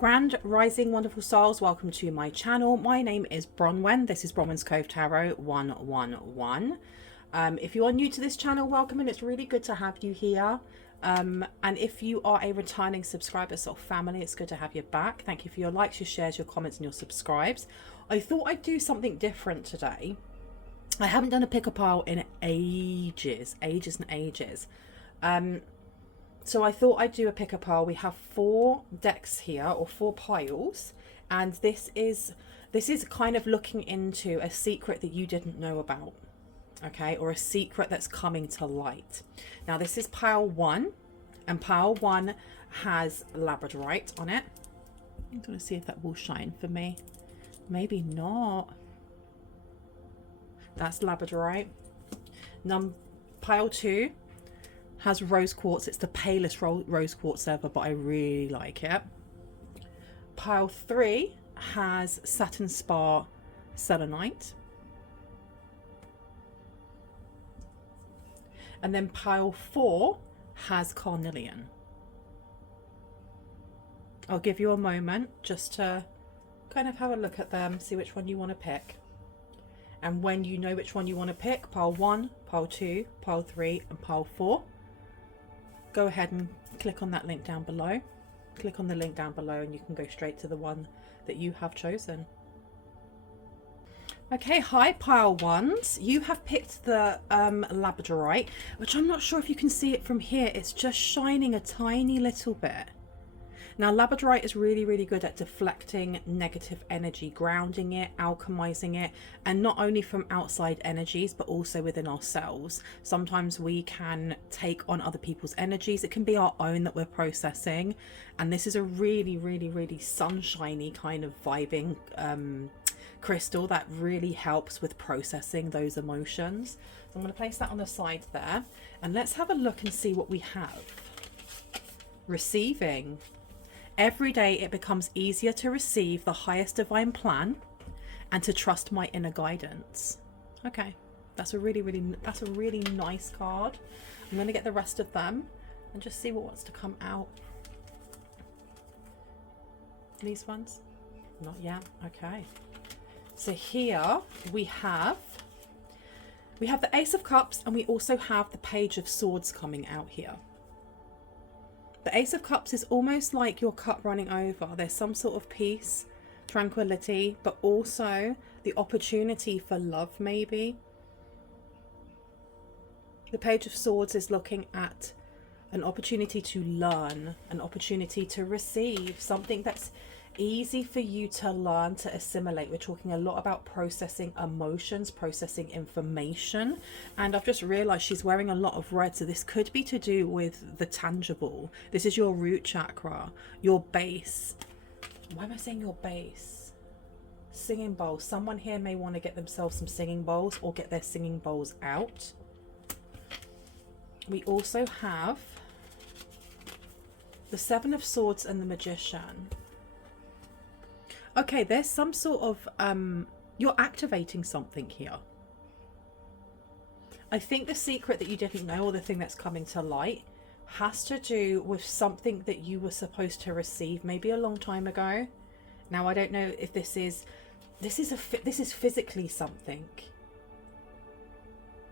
Grand Rising, wonderful souls, welcome to my channel. My name is Bronwen. This is Bronwen's Cove Tarot 111. If you are new to this channel, welcome, and it's really good to have you here. And if you are a returning subscriber or family, it's good to have you back. Thank you for your likes, your shares, your comments, and your subscribes. I thought I'd do something different today. I haven't done a pick-a-pile in ages. So I thought I'd do a pick-a-pile. We have 4 decks here, or 4 piles, and this is kind of looking into a secret that you didn't know about, okay, or a secret that's coming to light. Now this is pile 1, and pile 1 has Labodorite on it. I'm going to see if that will shine for me. Maybe not. That's Labodorite. Pile 2 has rose quartz. It's the palest rose quartz ever, but I really like it. Pile 3 has Satin, Spar, Selenite. And then pile 4 has Carnelian. I'll give you a moment just to kind of have a look at them, see which one you want to pick. And when you know which one you want to pick, pile 1, pile 2, pile 3, and pile 4, go ahead and click on that link down below. Click on the link down below and you can go straight to the one that you have chosen. Okay, hi pile 1s. You have picked the Labodorite, which I'm not sure if you can see it from here. It's just shining a tiny little bit. Now Labodorite is really good at deflecting negative energy, grounding it, alchemizing it, and not only from outside energies but also within ourselves. Sometimes we can take on other people's energies. It can be our own that we're processing, and this is a really sunshiny kind of vibing crystal that really helps with processing those emotions. So I'm going to place that on the side there, and let's have a look and see what we have. Receiving. Every day it becomes easier to receive the highest divine plan and to trust my inner guidance. Okay, that's a really nice card. I'm going to get the rest of them and just see what wants to come out. These ones? Not yet. Okay. So here we have the Ace of Cups, and we also have the Page of Swords coming out here. The Ace of Cups is almost like your cup running over. There's some sort of peace, tranquility, but also the opportunity for love, maybe. The Page of Swords is looking at an opportunity to learn, an opportunity to receive, something that's easy for you to learn, to assimilate. We're talking a lot about processing emotions, processing information, and I've just realized she's wearing a lot of red, so this could be to do with the tangible. This is your root chakra, your base. Why am I saying your base? Singing bowls. Someone here may want to get themselves some singing bowls or get their singing bowls out. We also have the Seven of Swords and the Magician. Okay, there's some sort of, you're activating something here. I think the secret that you didn't know, or the thing that's coming to light, has to do with something that you were supposed to receive maybe a long time ago. Now, I don't know if this is physically something.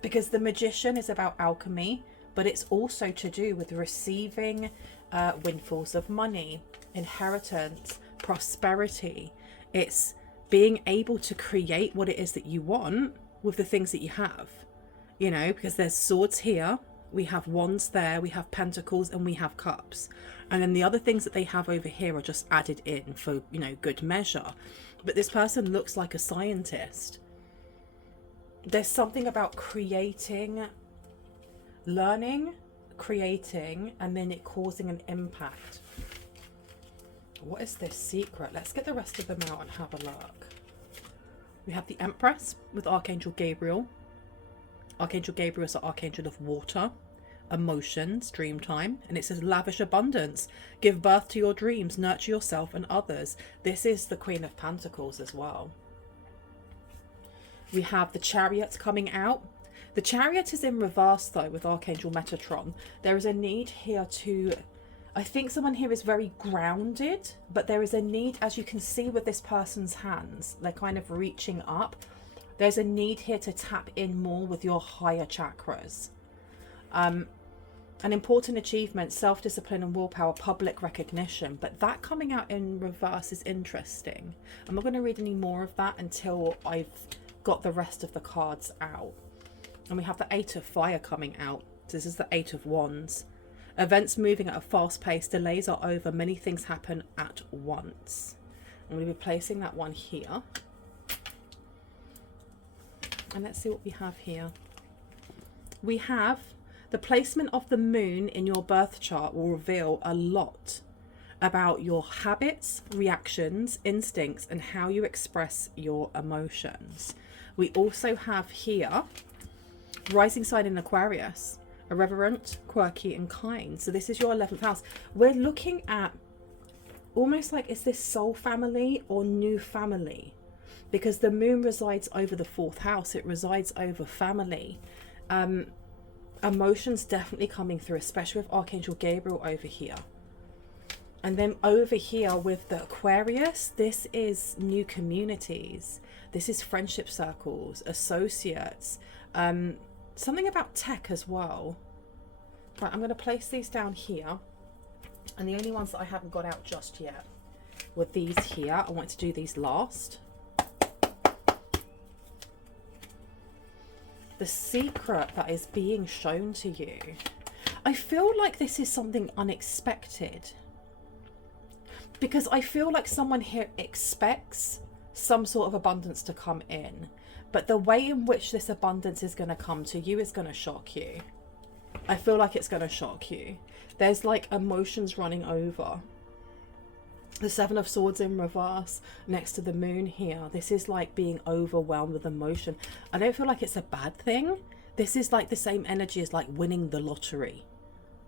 Because the Magician is about alchemy, but it's also to do with receiving windfalls of money, inheritance, prosperity. It's being able to create what it is that you want with the things that you have, you know, because there's swords here, we have wands there, we have pentacles, and we have cups, and then the other things that they have over here are just added in for, you know, good measure. But this person looks like a scientist. There's something about creating, learning, creating, and then it causing an impact. What is this secret? Let's get the rest of them out and have a look. We have the Empress with Archangel Gabriel. Archangel Gabriel is the Archangel of water, emotions, dream time, and it says lavish abundance. Give birth to your dreams, nurture yourself and others. This is the Queen of Pentacles as well. We have the Chariot coming out. The Chariot is in reverse though with Archangel Metatron. There is a need here to I think someone here is very grounded, but there is a need, as you can see with this person's hands, they're kind of reaching up. There's a need here to tap in more with your higher chakras. An important achievement, self-discipline and willpower, public recognition. But that coming out in reverse is interesting. I'm not going to read any more of that until I've got the rest of the cards out. And we have the Eight of Fire coming out. This is the Eight of Wands. Events moving at a fast pace. Delays are over. Many things happen at once. I'm going to be placing that one here. And let's see what we have here. We have the placement of the moon in your birth chart will reveal a lot about your habits, reactions, instincts, and how you express your emotions. We also have here rising sign in Aquarius, irreverent, quirky, and kind. So this is your 11th house. We're looking at almost like, is this soul family or new family? Because the moon resides over the 4th house. It resides over family. Emotions definitely coming through, especially with Archangel Gabriel over here. And then over here with the Aquarius, this is new communities. This is friendship circles, associates, something about tech as well. Right, I'm going to place these down here. And the only ones that I haven't got out just yet were these here. I want to do these last. The secret that is being shown to you. I feel like this is something unexpected. Because I feel like someone here expects some sort of abundance to come in. But the way in which this abundance is going to come to you is going to shock you. I feel like it's going to shock you. There's like emotions running over. The Seven of Swords in reverse next to the moon here. This is like being overwhelmed with emotion. I don't feel like it's a bad thing. This is like the same energy as like winning the lottery.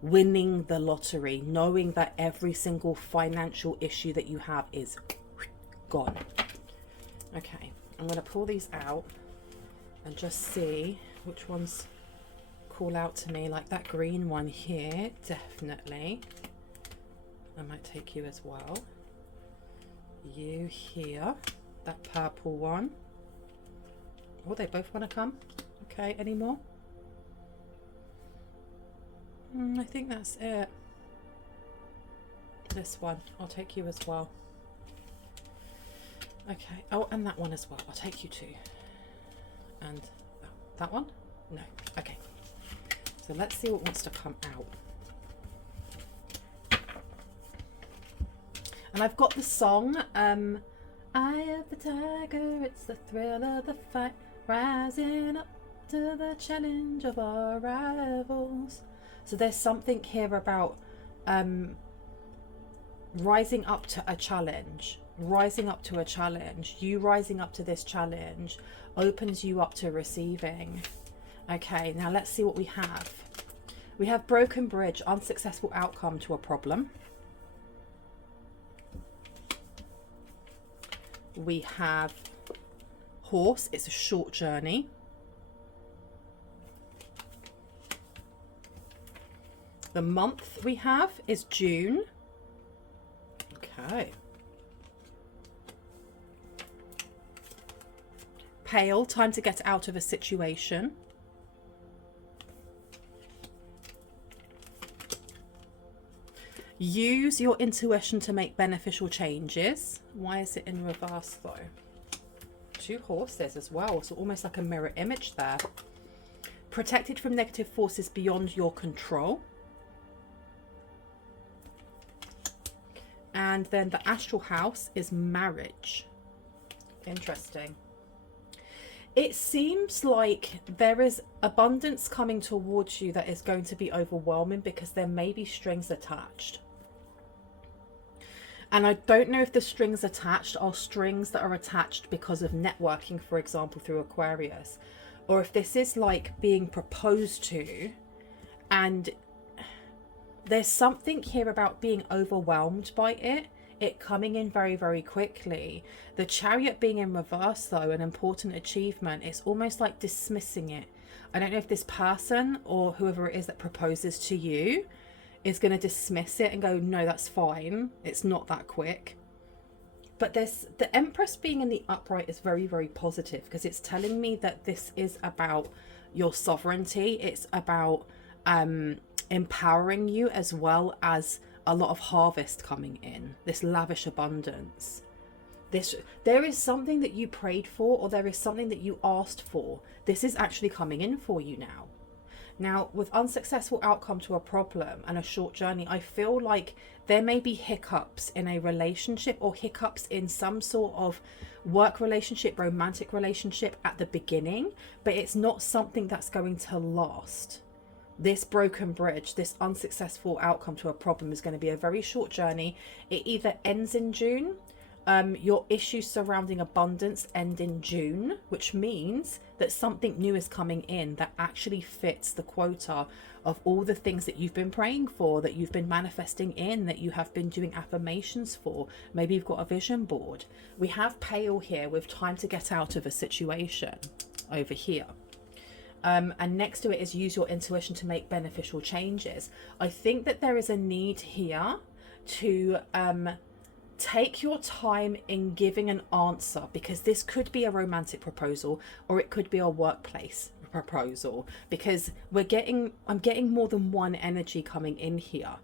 Winning the lottery. Knowing that every single financial issue that you have is gone. Okay, I'm going to pull these out and just see which ones call out to me. Like that green one here, definitely. I might take you as well. You here, that purple one. Oh, they both want to come. Okay, any more? I think that's it. This one, I'll take you as well. Okay, oh, and that one as well. I'll take you too. And oh, that one? No. Okay. So let's see what wants to come out. And I've got the song, Eye of the Tiger, it's the thrill of the fight, rising up to the challenge of our rivals. So there's something here about rising up to a challenge, rising up to a challenge. You rising up to this challenge opens you up to receiving. Okay, now let's see what we have. We have broken bridge, unsuccessful outcome to a problem. We have horse, it's a short journey. The month we have is June. Okay. Pale, time to get out of a situation. Use your intuition to make beneficial changes. Why is it in reverse though? Two horses as well, so almost like a mirror image there. Protected from negative forces beyond your control. And then the astral house is marriage. Interesting. It seems like there is abundance coming towards you that is going to be overwhelming because there may be strings attached. And I don't know if the strings attached are strings that are attached because of networking, for example, through Aquarius. Or if this is like being proposed to and there's something here about being overwhelmed by it coming in very, very quickly. The Chariot being in reverse, though, an important achievement. It's almost like dismissing it. I don't know if this person or whoever it is that proposes to you is going to dismiss it and go, no, that's fine, it's not that quick. But the Empress being in the upright is very, very positive, because it's telling me that this is about your sovereignty. It's about empowering you, as well as a lot of harvest coming in, this lavish abundance. There is something that you prayed for, or there is something that you asked for. This is actually coming in for you now. Now, with unsuccessful outcome to a problem and a short journey, I feel like there may be hiccups in a relationship, or hiccups in some sort of work relationship, romantic relationship at the beginning, but it's not something that's going to last. This broken bridge, this unsuccessful outcome to a problem, is going to be a very short journey. It either ends in June. Your issues surrounding abundance end in June, which means that something new is coming in that actually fits the quota of all the things that you've been praying for, that you've been manifesting in, that you have been doing affirmations for. Maybe you've got a vision board. We have Pale here with time to get out of a situation over here. And next to it is use your intuition to make beneficial changes. I think that there is a need here to take your time in giving an answer, because this could be a romantic proposal, or it could be a workplace proposal, because I'm getting more than one energy coming in here,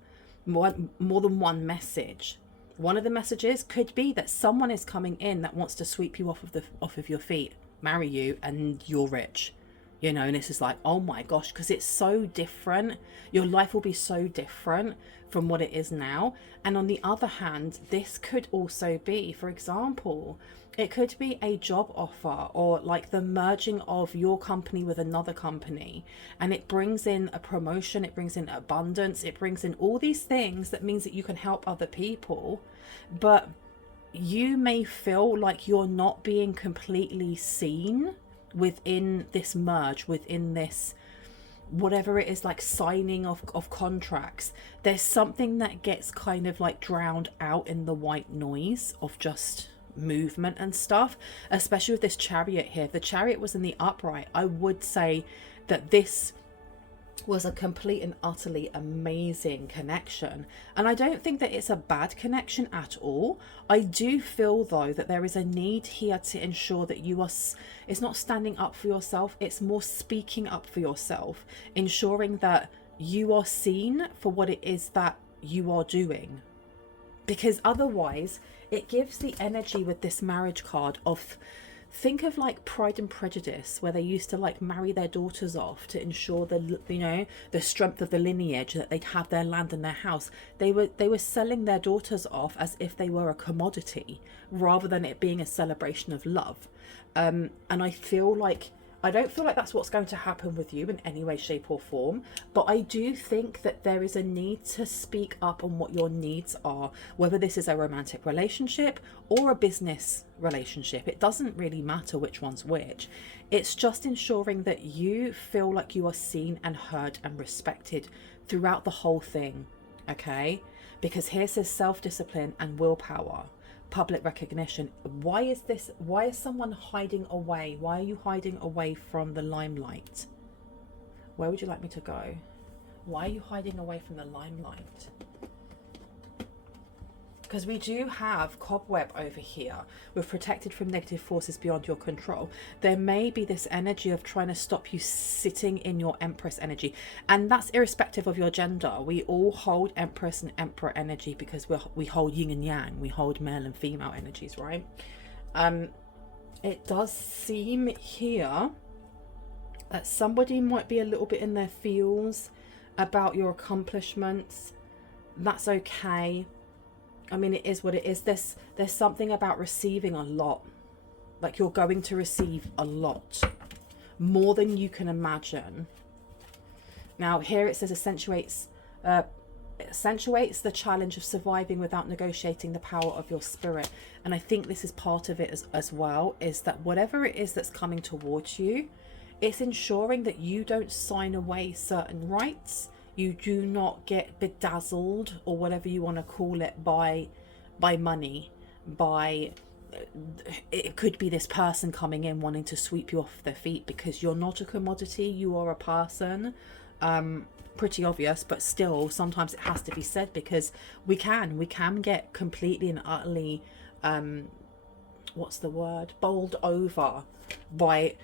more than one message. One of the messages could be that someone is coming in that wants to sweep you off of your feet, marry you, and you're rich. You know, and it's just like, oh my gosh, because it's so different. Your life will be so different from what it is now. And on the other hand, this could also be, for example, it could be a job offer, or like the merging of your company with another company. And it brings in a promotion, it brings in abundance, it brings in all these things that means that you can help other people. But you may feel like you're not being completely seen within this merge, within this whatever it is, like signing of contracts. There's something that gets kind of like drowned out in the white noise of just movement and stuff, especially with this Chariot here. If the Chariot was in the upright, I would say that this was a complete and utterly amazing connection, and I don't think that it's a bad connection at all. I do feel though that there is a need here to ensure that you are, it's not standing up for yourself, it's more speaking up for yourself, ensuring that you are seen for what it is that you are doing, because otherwise it gives the energy with this marriage card of, think of like Pride and Prejudice, where they used to like marry their daughters off to ensure the, you know, the strength of the lineage, that they'd have their land and their house. They were selling their daughters off as if they were a commodity, rather than it being a celebration of love. And I don't feel like that's what's going to happen with you in any way, shape or form. But I do think that there is a need to speak up on what your needs are, whether this is a romantic relationship or a business relationship. It doesn't really matter which one's which. It's just ensuring that you feel like you are seen and heard and respected throughout the whole thing, okay? Because here says self-discipline and willpower. Public recognition. Why is someone hiding away? Why are you hiding away from the limelight? Where would you like me to go? Why are you hiding away from the limelight? Because we do have cobweb over here. We're protected from negative forces beyond your control. There may be this energy of trying to stop you sitting in your Empress energy. And that's irrespective of your gender. We all hold Empress and Emperor energy because we hold yin and yang. We hold male and female energies, right? It does seem here that somebody might be a little bit in their feels about your accomplishments. That's okay. I mean, it is what it is. There's something about receiving a lot. Like, you're going to receive a lot. More than you can imagine. Now, here it says accentuates the challenge of surviving without negotiating the power of your spirit. And I think this is part of it as well, is that whatever it is that's coming towards you, it's ensuring that you don't sign away certain rights. You do not get bedazzled, or whatever you want to call it, by money, by, it could be this person coming in wanting to sweep you off their feet, because you're not a commodity, you are a person. Pretty obvious, but still sometimes it has to be said, because we can get completely and utterly what's the word, bowled over by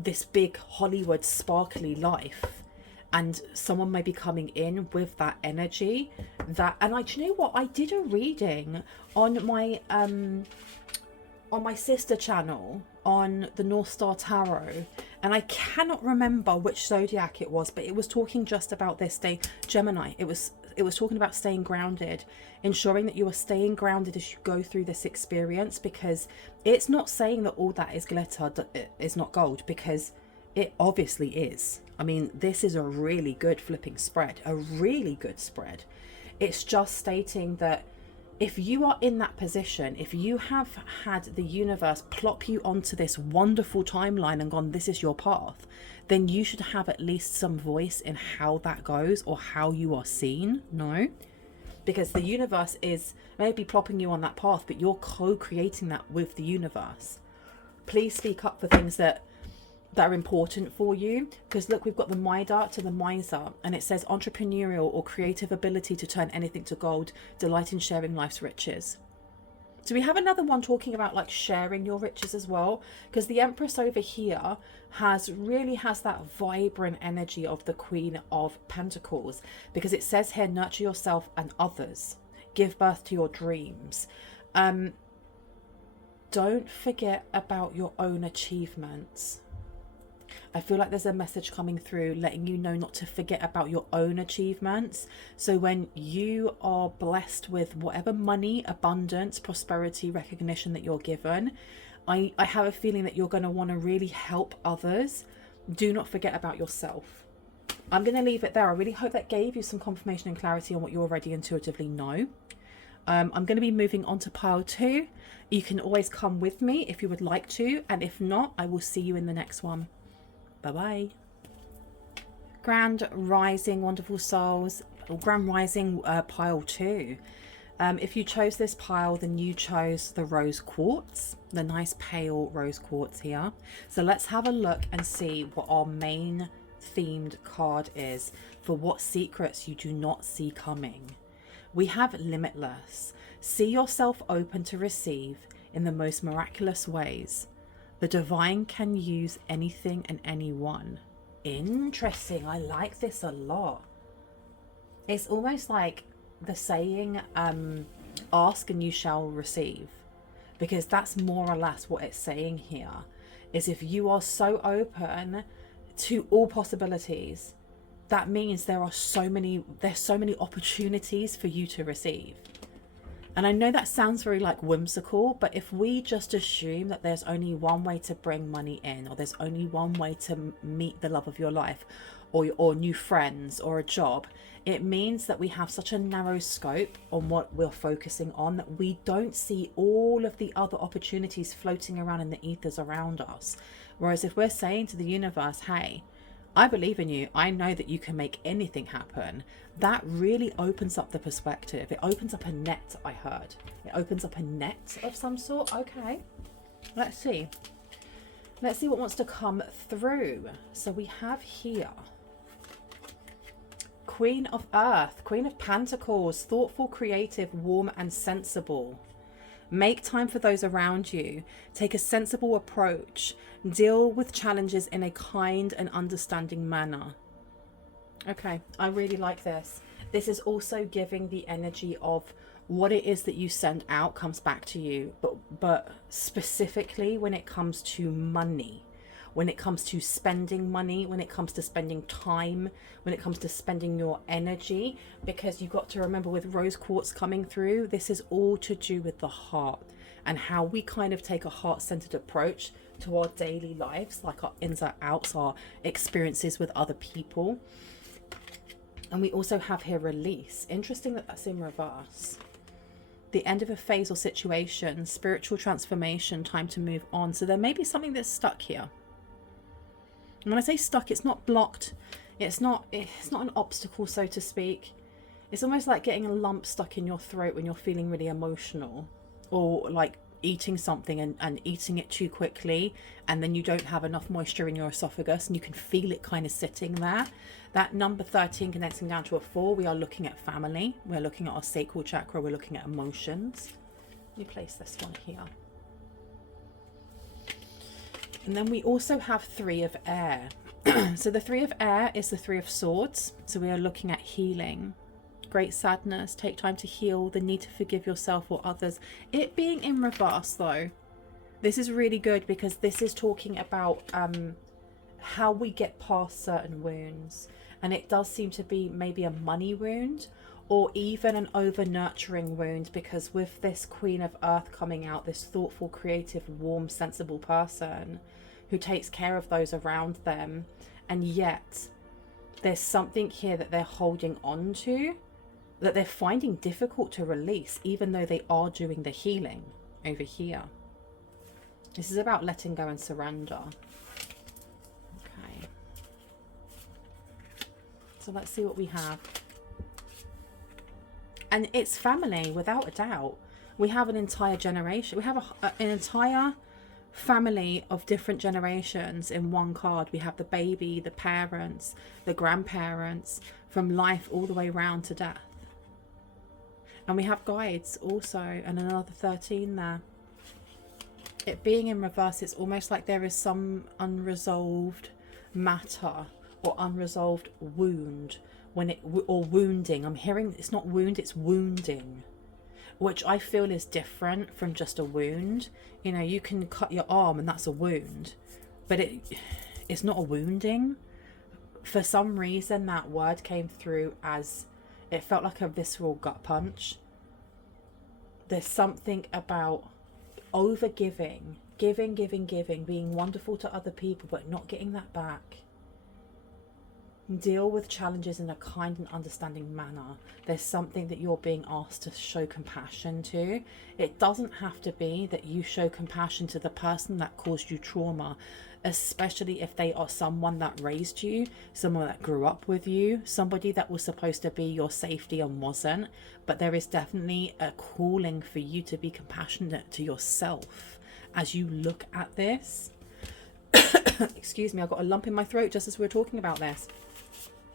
this big Hollywood sparkly life, and someone may be coming in with that energy that, and do you know what, I did a reading on my sister channel on the North Star Tarot, and I cannot remember which zodiac it was, but it was talking just about this day, Gemini. It was talking about staying grounded, ensuring that you are staying grounded as you go through this experience, because it's not saying that all that is glitter is not gold, because it obviously is. I mean, this is a really good flipping spread, a really good spread. It's just stating that if you are in that position, if you have had the universe plop you onto this wonderful timeline and gone, this is your path, then you should have at least some voice in how that goes or how you are seen. No, because the universe is maybe plopping you on that path, but you're co-creating that with the universe. Please speak up for things that are important for you, because look, we've got the Mitre to the Miser, and it says entrepreneurial or creative ability to turn anything to gold, delight in sharing life's riches. So we have another one talking about like sharing your riches as well, because the Empress over here has that vibrant energy of the Queen of Pentacles, because it says here, nurture yourself and others, give birth to your dreams. Don't forget about your own achievements. I feel like there's a message coming through letting you know not to forget about your own achievements. So when you are blessed with whatever money, abundance, prosperity, recognition that you're given, I have a feeling that you're going to want to really help others. Do not forget about yourself. I'm going to leave it there. I really hope that gave you some confirmation and clarity on what you already intuitively know. I'm going to be moving on to pile 2. You can always come with me if you would like to, and if not, I will see you in the next one. Bye-bye. Grand Rising, wonderful souls. Grand Rising pile 2. If you chose this pile, then you chose the rose quartz, the nice pale rose quartz here. So let's have a look and see what our main themed card is for what secrets you do not see coming. We have limitless. See yourself open to receive in the most miraculous ways. The divine can use anything and anyone. Interesting. I like this a lot. It's almost like the saying, ask and you shall receive. Because that's more or less what it's saying here. Is if you are so open to all possibilities, that means there's so many opportunities for you to receive. And I know that sounds very like whimsical, but if we just assume that there's only one way to bring money in, or there's only one way to meet the love of your life, or new friends, or a job, it means that we have such a narrow scope on what we're focusing on that we don't see all of the other opportunities floating around in the ethers around us. Whereas if we're saying to the universe, hey, I believe in you, I know that you can make anything happen, that really opens up the perspective. It opens up a net, I heard. It opens up a net of some sort. Okay, let's see. Let's see what wants to come through. So we have here Queen of Earth, Queen of Pentacles, thoughtful, creative, warm and sensible. Make time for those around you. Take a sensible approach. Deal with challenges in a kind and understanding manner. Okay, I really like this. This is also giving the energy of what it is that you send out comes back to you, but specifically when it comes to money, when it comes to spending money, when it comes to spending time, when it comes to spending your energy, because you've got to remember with rose quartz coming through, this is all to do with the heart and how we kind of take a heart-centered approach to our daily lives, like our ins, our outs, our experiences with other people. And we also have here release. Interesting that that's in reverse. The end of a phase or situation, spiritual transformation, time to move on. So there may be something that's stuck here. And when I say stuck, it's not blocked. It's not an obstacle, so to speak. It's almost like getting a lump stuck in your throat when you're feeling really emotional, or like eating something and eating it too quickly, and then you don't have enough moisture in your esophagus and you can feel it kind of sitting there. That number 13 condensing down to a 4, we are looking at family, we're looking at our sacral chakra, we're looking at emotions. Let me place this one here. And then we also have 3 of air. So the 3 of air is the 3 of swords. So we are looking at healing, great sadness, take time to heal, the need to forgive yourself or others. It being in reverse though, this is really good because this is talking about how we get past certain wounds. And it does seem to be maybe a money wound or even an over nurturing wound, because with this Queen of Earth coming out, this thoughtful, creative, warm, sensible person who takes care of those around them, and yet there's something here that they're holding on to that they're finding difficult to release, even though they are doing the healing over here. This is about letting go and surrender. Okay. So let's see what we have. And it's family, without a doubt. We have an entire generation. We have an entire family of different generations in one card. We have the baby, the parents, the grandparents, from life all the way round to death. And we have guides also, and another 13 there. It being in reverse, it's almost like there is some unresolved matter or unresolved wound or wounding. I'm hearing it's not wound, it's wounding, which I feel is different from just a wound. You know, you can cut your arm and that's a wound, but it's not a wounding. For some reason, that word came through as it felt like a visceral gut punch. There's something about over giving, being wonderful to other people, but not getting that back. Deal with challenges in a kind and understanding manner. There's something that you're being asked to show compassion to. It doesn't have to be that you show compassion to the person that caused you trauma, especially if they are someone that raised you, someone that grew up with you, somebody that was supposed to be your safety and wasn't. But there is definitely a calling for you to be compassionate to yourself as you look at this. Excuse me, I got a lump in my throat just as we were talking about this.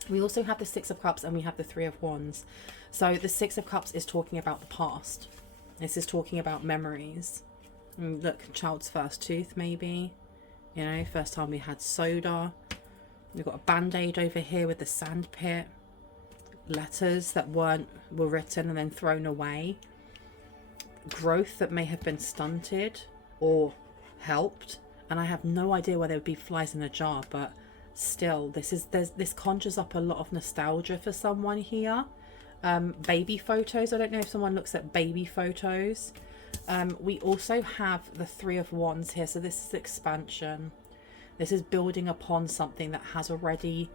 We also have the 6 of Cups and we have the 3 of Wands. So the 6 of Cups is talking about the past. This is talking about memories. And look, child's first tooth maybe. You know, first time we had soda. We've got a band-aid over here with the sand pit. Letters that were written and then thrown away. Growth that may have been stunted or helped. And I have no idea why there would be flies in a jar, but still, this conjures up a lot of nostalgia for someone here. Baby photos. I don't know if someone looks at baby photos. We also have the 3 of Wands here. So this is expansion. This is building upon something that has already,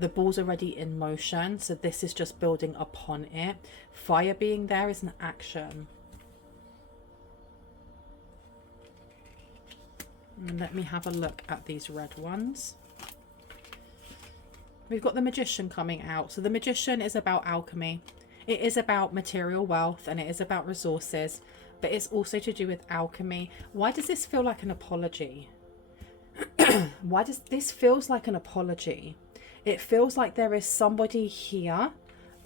the ball's already in motion. So this is just building upon it. Fire being there is an action. And let me have a look at these red ones. We've got the Magician coming out. So the Magician is about alchemy. It is about material wealth and it is about resources, but it's also to do with alchemy. Why does this feel like an apology? Why does this feels like an apology? It feels like there is somebody here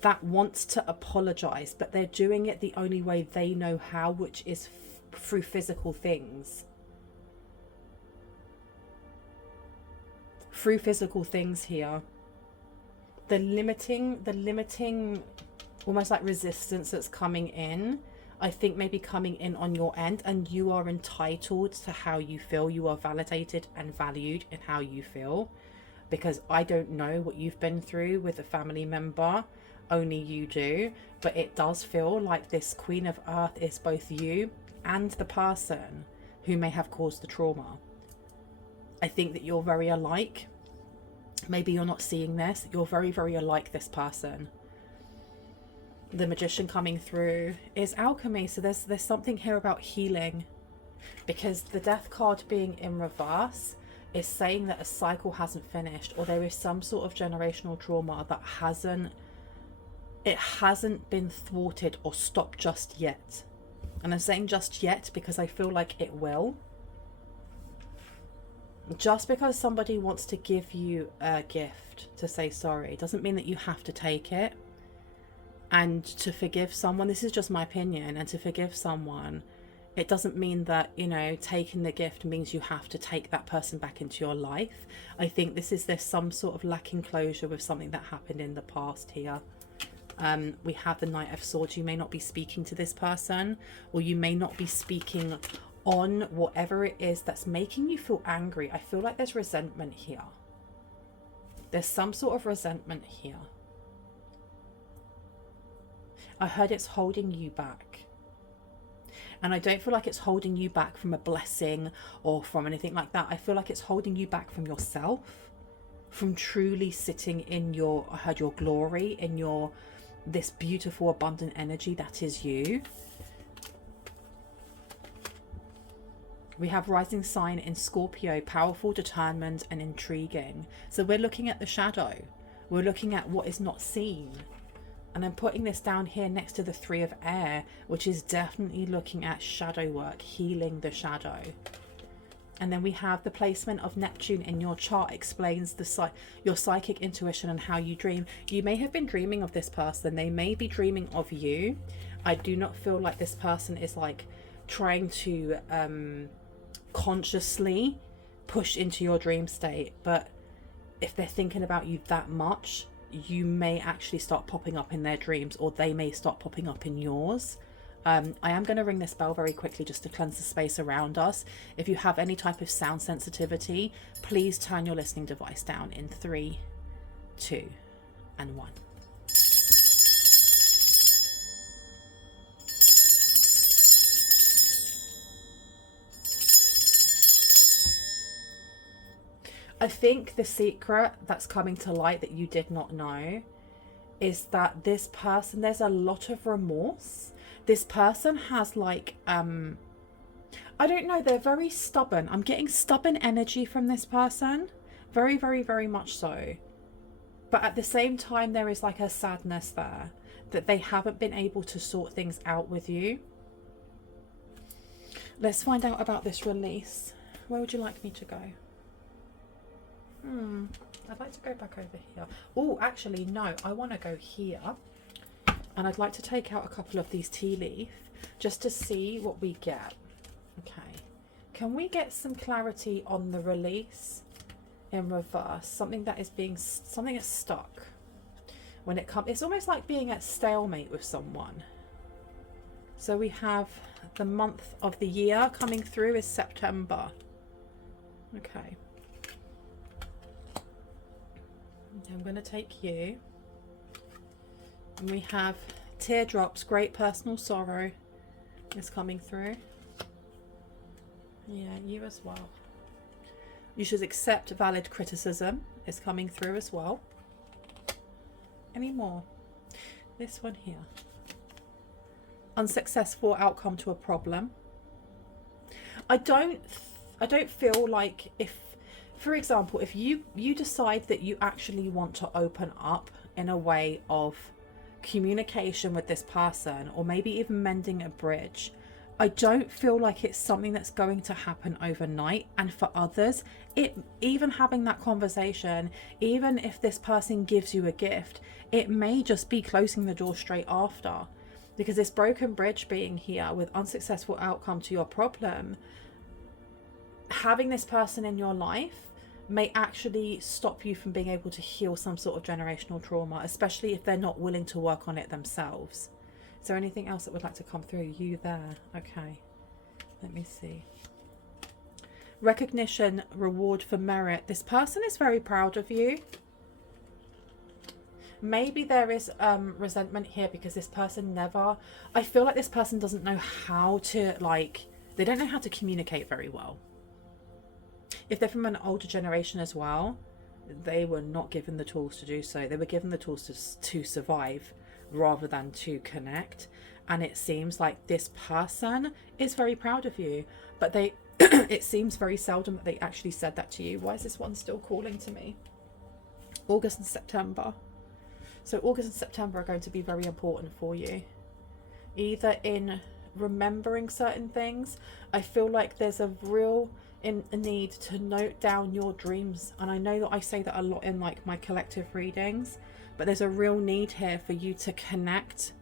that wants to apologize, but they're doing it the only way they know how, which is through physical things. Through physical things here. The limiting almost like resistance that's coming in, I think maybe coming in on your end, and you are entitled to how you feel. You are validated and valued in how you feel, because I don't know what you've been through with a family member, only you do, but it does feel like this Queen of Earth is both you and the person who may have caused the trauma. I think that you're very alike. Maybe you're not seeing this. You're very, very alike this person. The Magician coming through is alchemy. So there's something here about healing, because the Death card being in reverse is saying that a cycle hasn't finished, or there is some sort of generational trauma that hasn't been thwarted or stopped just yet. And I'm saying just yet because I feel like it will. Just because somebody wants to give you a gift to say sorry doesn't mean that you have to take it. And to forgive someone, this is just my opinion, and to forgive someone, it doesn't mean that, you know, taking the gift means you have to take that person back into your life. I think there's some sort of lacking closure with something that happened in the past here. We have the Knight of Swords. You may not be speaking to this person, or you may not be speaking on whatever it is that's making you feel angry. I feel like there's resentment here. There's some sort of resentment here. I heard it's holding you back. And I don't feel like it's holding you back from a blessing or from anything like that. I feel like it's holding you back from yourself, from truly sitting in your, I heard your glory, in your, this beautiful, abundant energy that is you. We have rising sign in Scorpio, powerful, determined, and intriguing. So we're looking at the shadow. We're looking at what is not seen. And I'm putting this down here next to the 3 of air, which is definitely looking at shadow work, healing the shadow. And then we have the placement of Neptune in your chart explains your psychic intuition and how you dream. You may have been dreaming of this person. They may be dreaming of you. I do not feel like this person is like trying to consciously push into your dream state. But if they're thinking about you that much, you may actually start popping up in their dreams, or they may start popping up in yours. I am going to ring this bell very quickly just to cleanse the space around us. If you have any type of sound sensitivity, please turn your listening device down in 3, 2, and 1. I think the secret that's coming to light that you did not know is that this person, there's a lot of remorse. This person has like, I don't know, they're very stubborn. I'm getting stubborn energy from this person. Very, very, very much so. But at the same time, there is like a sadness there that they haven't been able to sort things out with you. Let's find out about this release. Where would you like me to go? I'd like to go back over here. Oh, actually, no, I want to go here. And I'd like to take out a couple of these tea leaf just to see what we get. Okay. Can we get some clarity on the release in reverse? Something that is something that's stuck. When it comes, it's almost like being at stalemate with someone. So we have the month of the year coming through is September. Okay. I'm going to take you. And we have teardrops, great personal sorrow is coming through. Yeah, you as well. You should accept valid criticism is coming through as well. Any more? This one here. Unsuccessful outcome to a problem. I don't feel like, if, for example, if you decide that you actually want to open up in a way of communication with this person, or maybe even mending a bridge, I don't feel like it's something that's going to happen overnight. And for others, even having that conversation, even if this person gives you a gift, it may just be closing the door straight after. Because this broken bridge being here with unsuccessful outcome to your problem, having this person in your life may actually stop you from being able to heal some sort of generational trauma, especially if they're not willing to work on it themselves. Is there anything else that would like to come through? You there? Okay. Let me see. Recognition, reward for merit. This person is very proud of you. Maybe there is resentment here because this person I feel like this person doesn't know how to, they don't know how to communicate very well. If they're from an older generation as well, they were not given the tools to do so. They were given the tools to survive rather than to connect. And it seems like this person is very proud of you, but it seems very seldom that they actually said that to you. Why is this one still calling to me? August and September. So August and September are going to be very important for you. Either in remembering certain things. I feel like there's a real a need to note down your dreams, and I know that I say that a lot in like my collective readings, but there's a real need here for you to connect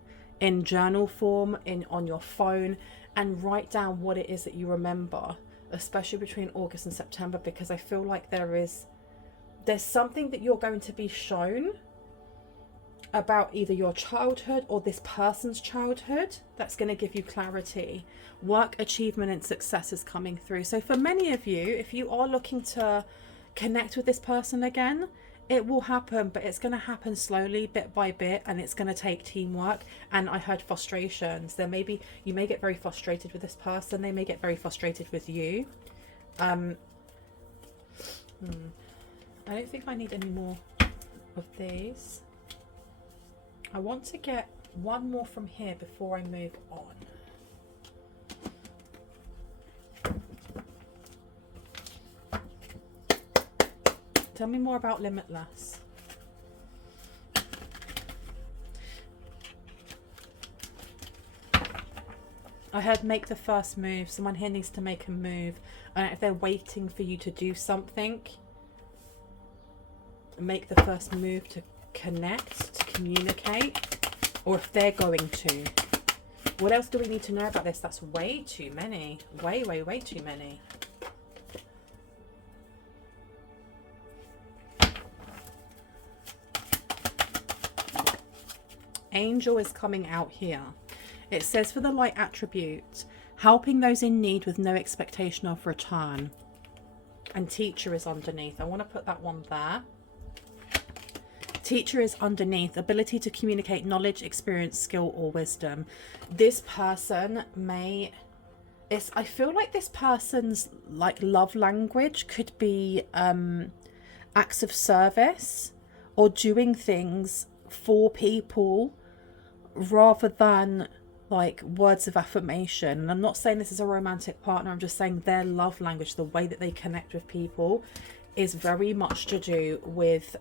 in journal form, on your phone, and write down what it is that you remember, especially between August and September, because I feel like there's something that you're going to be shown about either your childhood or this person's childhood that's going to give you clarity. Work, achievement, and success is coming through. So for many of you, if you are looking to connect with this person again, it will happen, but it's going to happen slowly, bit by bit, and it's going to take teamwork. And I heard frustrations. You may get very frustrated with this person. They may get very frustrated with you. I don't think I need any more of these. I want to get one more from here before I move on. Tell me more about Limitless. I heard make the first move. Someone here needs to make a move. I don't know if they're waiting for you to do something. Make the first move to connect, to communicate, or if they're going to. What else do we need to know about this? That's way too many. Way too many. Angel is coming out here. It says for the light attribute, helping those in need with no expectation of return. And teacher is underneath. I want to put that one there. Teacher is underneath. Ability to communicate knowledge, experience, skill, or wisdom. This person I feel like this person's like love language could be acts of service or doing things for people rather than like words of affirmation. And I'm not saying this is a romantic partner. I'm just saying their love language, the way that they connect with people, is very much to do with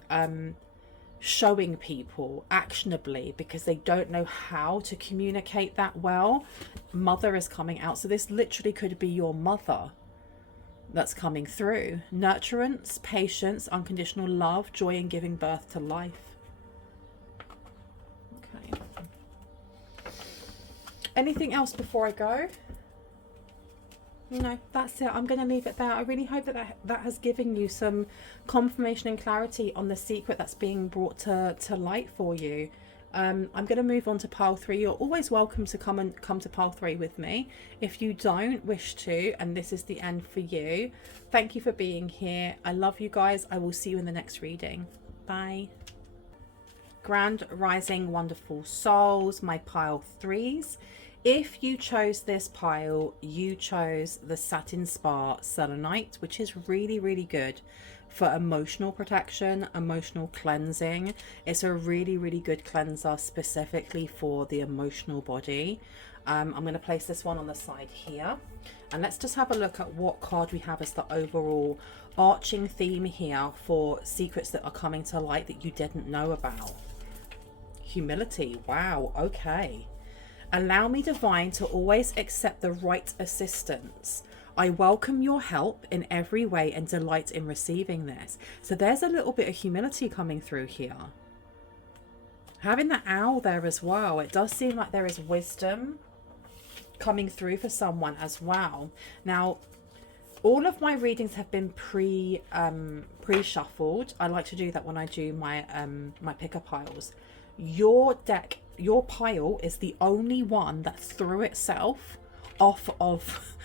showing people actionably, because they don't know how to communicate that well. Mother is coming out, so this literally could be your mother that's coming through. Nurturance, patience, unconditional love, joy in giving birth to life. Okay. Anything else before I go? No, that's it. I'm going to leave it there. I really hope that has given you some confirmation and clarity on the secret that's being brought to light for you. I'm going to move on to pile 3. You're always welcome to come to pile 3 with me. If you don't wish to, and this is the end for you, thank you for being here. I love you guys. I will see you in the next reading. Bye. Grand Rising, wonderful souls, my pile 3s. If you chose this pile, you chose the Satin Spar Selenite, which is really, really good for emotional protection, emotional cleansing. It's a really, really good cleanser specifically for the emotional body. I'm going to place this one on the side here. And let's just have a look at what card we have as the overall arching theme here for secrets that are coming to light that you didn't know about. Humility. Wow. Okay. Allow me, divine, to always accept the right assistance. I welcome your help in every way and delight in receiving this. So there's a little bit of humility coming through here. Having the owl there as well, it does seem like there is wisdom coming through for someone as well. Now, all of my readings have been pre-shuffled. I like to do that when I do my my picker piles. Your pile is the only one that threw itself off of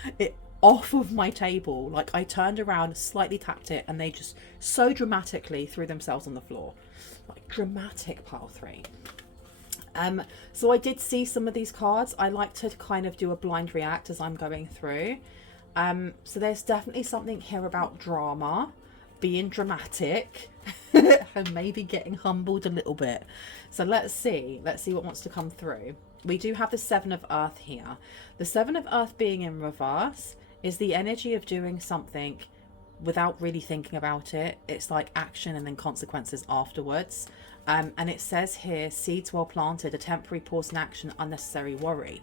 my table. Like, I turned around, slightly tapped it, and they just so dramatically threw themselves on the floor. Like, dramatic pile 3. So I did see some of these cards. I like to kind of do a blind react as I'm going through. So there's definitely something here about drama, being dramatic, and maybe getting humbled a little bit. So let's see what wants to come through. We do have the 7 of Earth here. The 7 of Earth being in reverse is the energy of doing something without really thinking about it. It's like action and then consequences afterwards. And it says here, seeds well planted, a temporary pause in action, unnecessary worry.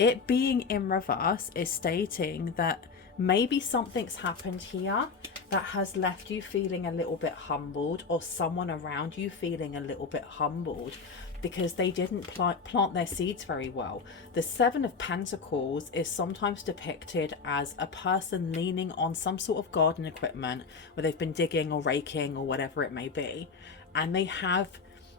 It being in reverse is stating that maybe something's happened here that has left you feeling a little bit humbled, or someone around you feeling a little bit humbled because they didn't plant their seeds very well. The Seven of Pentacles is sometimes depicted as a person leaning on some sort of garden equipment where they've been digging or raking or whatever it may be, and they have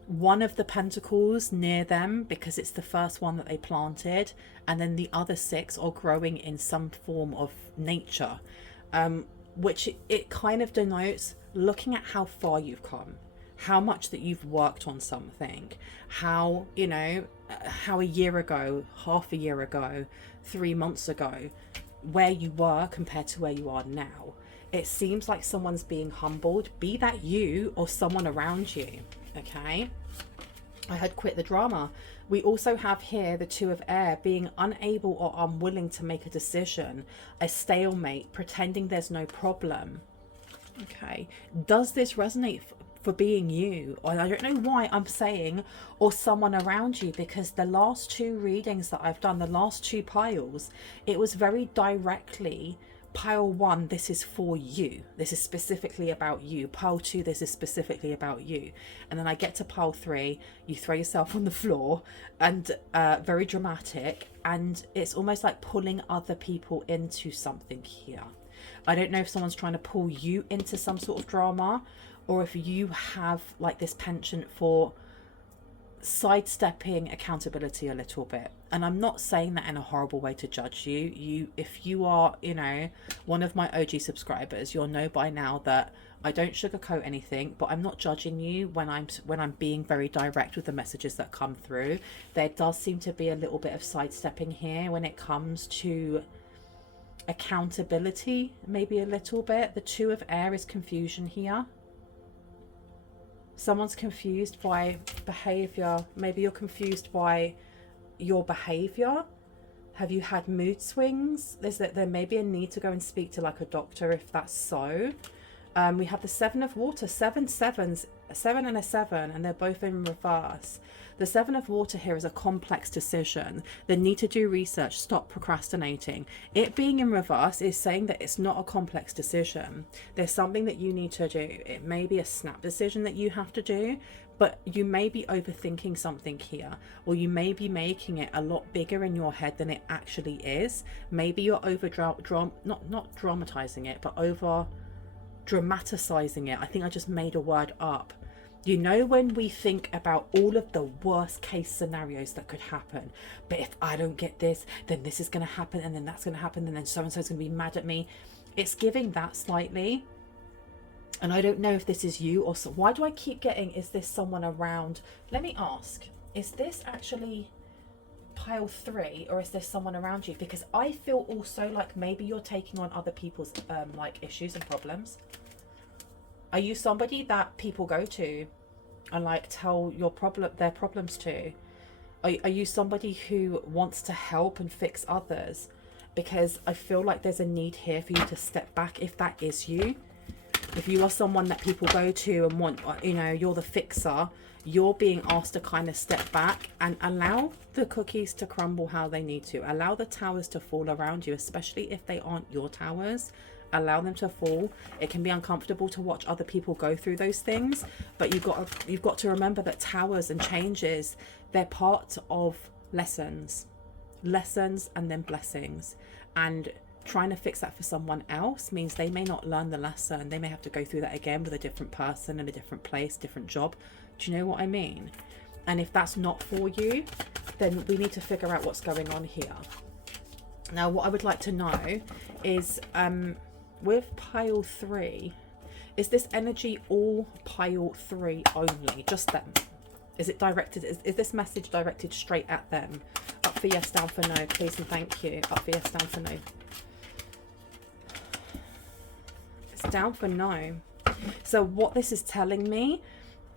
one of the pentacles near them because it's the first one that they planted, and then the other 6 are growing in some form of nature, which it kind of denotes looking at how far you've come, how much that you've worked on something, how, you know, how a year ago, half a year ago, 3 months ago, where you were compared to where you are now. It seems like someone's being humbled, be that you or someone around you. Okay, I had quit the drama. We also have here the Two of Air, being unable or unwilling to make a decision, a stalemate, pretending there's no problem. Okay, does this resonate for being you? Or I don't know why I'm saying or someone around you, because the last 2 readings that I've done, the last 2 piles, it was very directly pile 1, this is for you, this is specifically about you. Pile 2, this is specifically about you. And then I get to pile 3, you throw yourself on the floor, and very dramatic, and it's almost like pulling other people into something here. I don't know if someone's trying to pull you into some sort of drama, or if you have like this penchant for sidestepping accountability a little bit. And I'm not saying that in a horrible way to judge you. If you are, you know, one of my OG subscribers, you'll know by now that I don't sugarcoat anything, but I'm not judging you when I'm being very direct with the messages that come through. There does seem to be a little bit of sidestepping here when it comes to accountability, maybe a little bit. The Two of Air is confusion here. Someone's confused by behavior. Maybe you're confused by your behavior. Have you had mood swings? There may be a need to go and speak to like a doctor if that's so. We have the Seven of Water, 7 sevens, 7 and a 7, and they're both in reverse. The Seven of Water here is a complex decision. The need to do research, stop procrastinating. It being in reverse is saying that it's not a complex decision. There's something that you need to do. It may be a snap decision that you have to do, but you may be overthinking something here, or you may be making it a lot bigger in your head than it actually is. Maybe you're not dramatizing it, but over dramatizing it. I think I just made a word up. You know, when we think about all of the worst case scenarios that could happen, but if I don't get this, then this is going to happen, and then that's going to happen, and then so and so is going to be mad at me. It's giving that slightly. And I don't know if this is you or so. Why do I keep getting, is this someone around? Let me ask, is this actually pile 3, or is there someone around you? Because I feel also like maybe you're taking on other people's like issues and problems. Are you somebody that people go to and like tell their problems to? Are you somebody who wants to help and fix others? Because I feel like there's a need here for you to step back if that is you. If you are someone that people go to and want, you know, you're the fixer, you're being asked to kind of step back and allow the cookies to crumble how they need to. Allow the towers to fall around you, especially if they aren't your towers. Allow them to fall. It can be uncomfortable to watch other people go through those things, but you've got to remember that towers and changes, they're part of lessons and then blessings. And trying to fix that for someone else means they may not learn the lesson. They may have to go through that again with a different person in a different place, different job. Do you know what I mean? And if that's not for you, then we need to figure out what's going on here. Now, what I would like to know is, with pile 3, is this energy all pile 3 only? Just them? Is it directed? Is this message directed straight at them? Up for yes, down for no, please and thank you. Up for yes, down for no. It's down for no. So what this is telling me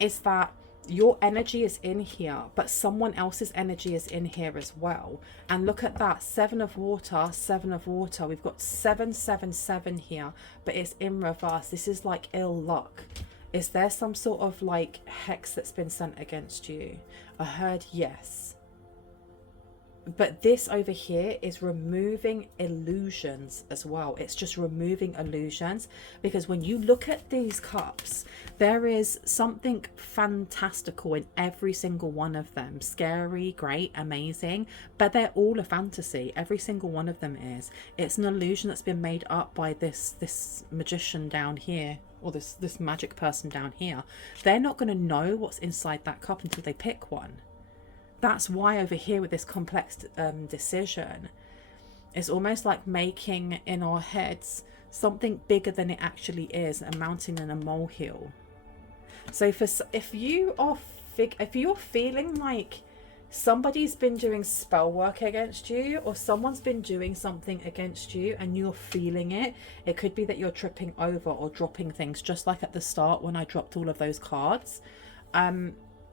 is that your energy is in here, but someone else's energy is in here as well. And look at that, 7 of water, 7 of water. We've got 777 here, but it's in reverse. This is like ill luck. Is there some sort of like hex that's been sent against you? I heard yes. But this over here is removing illusions as well. It's just removing illusions, because when you look at these cups, there is something fantastical in every single one of them. Scary, great, amazing, but they're all a fantasy. Every single one of them is. It's an illusion that's been made up by this magician down here, or this magic person down here. They're not going to know what's inside that cup until they pick one. That's why over here with this complex decision, it's almost like making in our heads something bigger than it actually is, a mountain and a molehill. So if you're feeling like somebody's been doing spell work against you, or someone's been doing something against you and you're feeling it, it could be that you're tripping over or dropping things, just like at the start when I dropped all of those cards.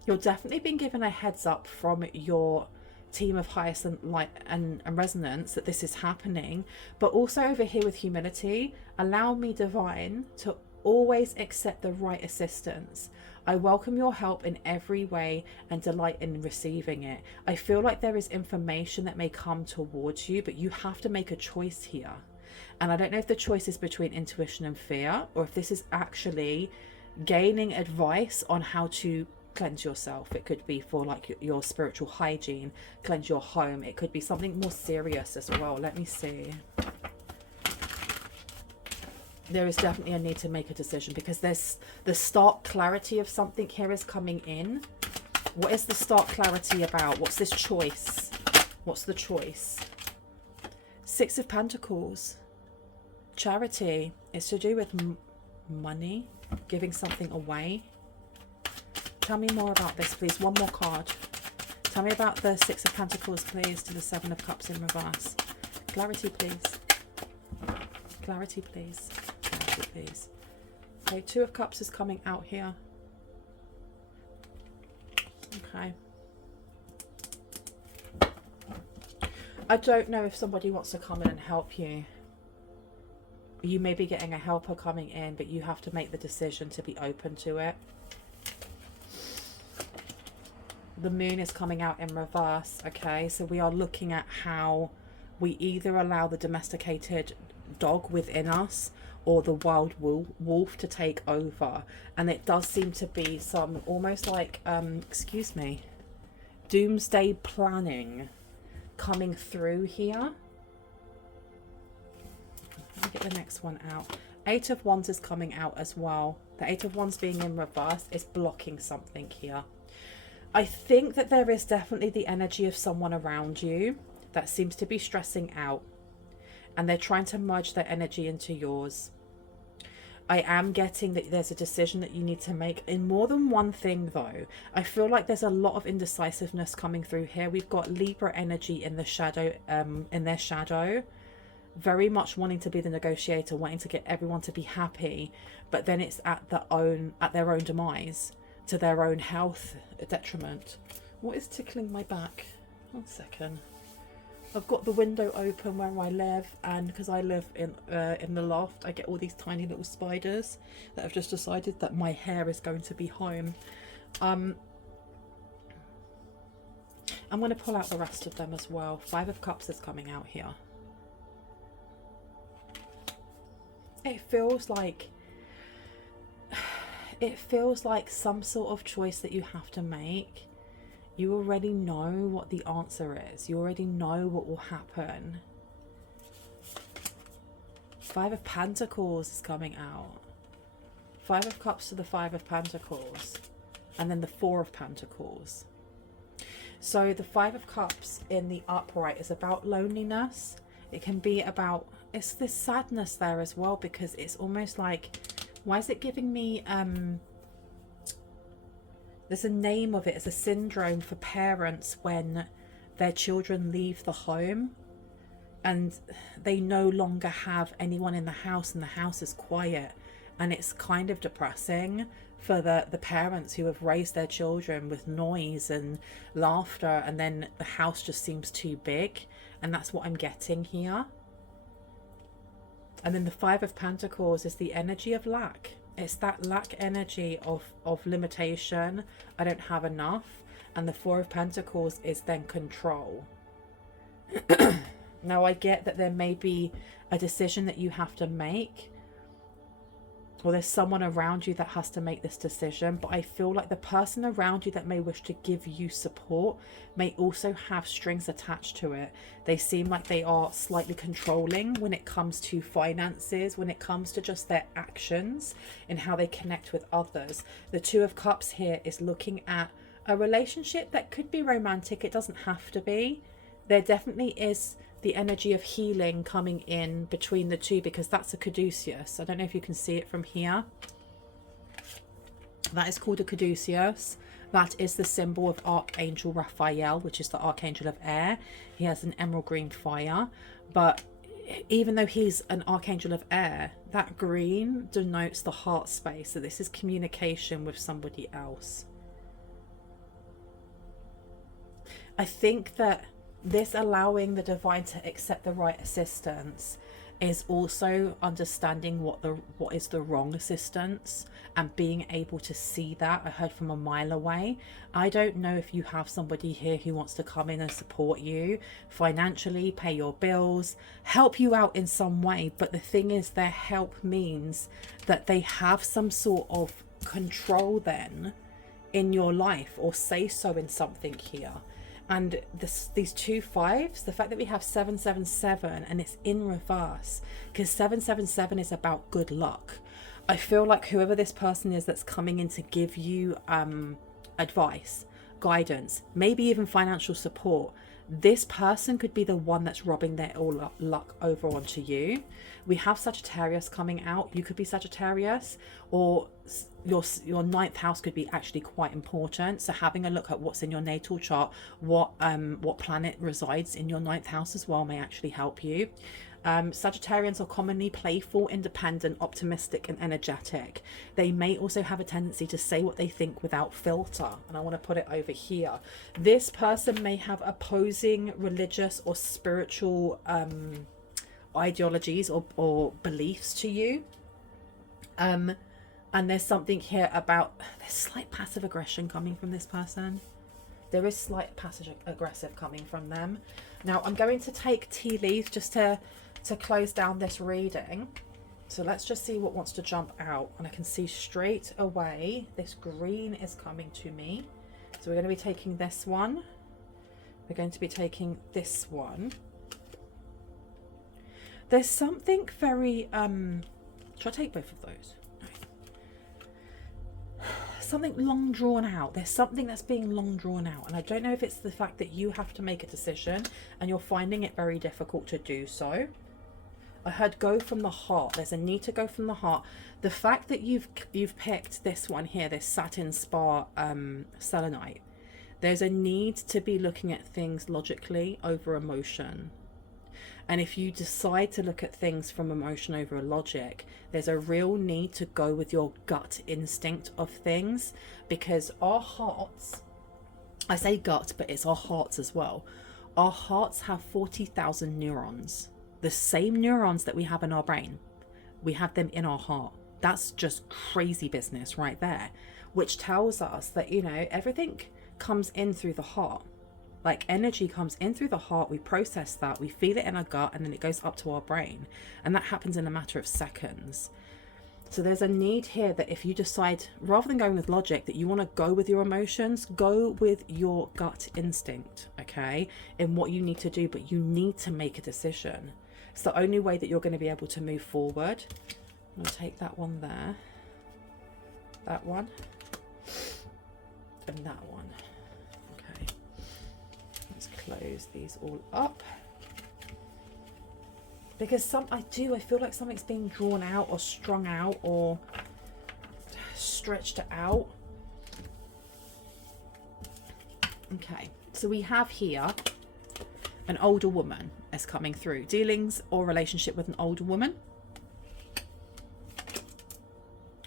You're definitely being given a heads up from your team of highest and light and resonance that this is happening. But also over here with humility, allow me, divine, to always accept the right assistance. I welcome your help in every way and delight in receiving it. I feel like there is information that may come towards you, but you have to make a choice here. And I don't know if the choice is between intuition and fear, or if this is actually gaining advice on how to cleanse yourself. It could be for like your spiritual hygiene, cleanse your home. It could be something more serious as well. Let me see. There is definitely a need to make a decision, because there's the stark clarity of something here is coming in. What is the stark clarity about? What's this choice? What's the choice? Six of Pentacles. Charity. It's to do with money, giving something away. Tell me more about this, please. One more card. Tell me about the Six of Pentacles, please, to the Seven of Cups in reverse. Clarity, please. Clarity, please. Clarity, please. Okay, Two of Cups is coming out here. Okay. I don't know if somebody wants to come in and help you. You may be getting a helper coming in, but you have to make the decision to be open to it. The Moon is coming out in reverse. Okay, so we are looking at how we either allow the domesticated dog within us or the wild wolf to take over. And it does seem to be some almost like excuse me, doomsday planning coming through here. Let me get the next one out. Eight of Wands is coming out as well. The Eight of Wands being in reverse is blocking something here. I think that there is definitely the energy of someone around you that seems to be stressing out, and they're trying to merge their energy into yours. I am getting that there's a decision that you need to make in more than one thing though. I feel like there's a lot of indecisiveness coming through here. We've got Libra energy in the shadow, in their shadow, very much wanting to be the negotiator, wanting to get everyone to be happy, but then it's at their own demise, to their own health detriment. What is tickling my back? 1 second. I've got the window open where I live, and because I live in the loft, I get all these tiny little spiders that have just decided that my hair is going to be home. I'm going to pull out the rest of them as well. Five of Cups is coming out here. It feels like some sort of choice that you have to make. You already know what the answer is. You already know what will happen. Five of Pentacles is coming out. Five of Cups to the Five of Pentacles. And then the Four of Pentacles. So the Five of Cups in the upright is about loneliness. It can be about, it's this sadness there as well, because it's almost like, why is it giving me, there's a name of it, it's a syndrome for parents when their children leave the home and they no longer have anyone in the house and the house is quiet, and it's kind of depressing for the parents who have raised their children with noise and laughter, and then the house just seems too big, and that's what I'm getting here. And then the Five of Pentacles is the energy of lack. It's that lack energy of limitation. I don't have enough. And the Four of Pentacles is then control. Now, I get that there may be a decision that you have to make, or there's someone around you that has to make this decision, but I feel like the person around you that may wish to give you support may also have strings attached to it. They seem like they are slightly controlling when it comes to finances, when it comes to just their actions and how they connect with others. The Two of Cups here is looking at a relationship that could be romantic. It doesn't have to be. There definitely is the energy of healing coming in between the two, because that's a caduceus. I don't know if you can see it from here. That is called a caduceus. That is the symbol of Archangel Raphael, which is the Archangel of Air. He has an emerald green fire, but even though he's an Archangel of Air, that green denotes the heart space. So this is communication with somebody else. I think that this allowing the divine to accept the right assistance is also understanding what is the wrong assistance and being able to see that. I heard from a mile away. I don't know if you have somebody here who wants to come in and support you financially, pay your bills, help you out in some way. But the thing is, their help means that they have some sort of control then in your life, or say so in something here. And these 2 5s, the fact that we have 777 and it's in reverse, because 777 is about good luck. I feel like whoever this person is that's coming in to give you advice, guidance, maybe even financial support, this person could be the one that's robbing their all luck over onto you. We have Sagittarius coming out. You could be Sagittarius, or your ninth house could be actually quite important. So having a look at what's in your natal chart, what planet resides in your ninth house as well may actually help you. Sagittarians are commonly playful, independent, optimistic and energetic. They may also have a tendency to say what they think without filter, and I want to put it over here. This person may have opposing religious or spiritual ideologies or beliefs to you, and there's something here about, there's slight passive aggression coming from this person. There is slight passive aggressive coming from them. Now I'm going to take tea leaves just to close down this reading. So let's just see what wants to jump out. And I can see straight away this green is coming to me. So we're going to be taking this one. We're going to be taking this one. There's something very should I take both of those? No. Something long drawn out. There's something that's being long drawn out, and I don't know if it's the fact that you have to make a decision and you're finding it very difficult to do so. I heard go from the heart. There's a need to go from the heart. The fact that you've picked this one here, this Satin Spar Selenite, there's a need to be looking at things logically over emotion. And if you decide to look at things from emotion over logic, there's a real need to go with your gut instinct of things, because our hearts, I say gut, but it's our hearts as well. Our hearts have 40,000 neurons. The same neurons that we have in our brain, we have them in our heart. That's just crazy business right there, which tells us that, you know, everything comes in through the heart. Like energy comes in through the heart, we process that, we feel it in our gut, and then it goes up to our brain. And that happens in a matter of seconds. So there's a need here that if you decide, rather than going with logic, that you want to go with your emotions, go with your gut instinct, okay, in what you need to do, but you need to make a decision. It's the only way that you're going to be able to move forward. I'm going to take that one there, that one, and that one. Okay, let's close these all up. Because I feel like something's being drawn out or strung out or stretched out. Okay, so we have here an older woman is coming through. Dealings or relationship with an older woman.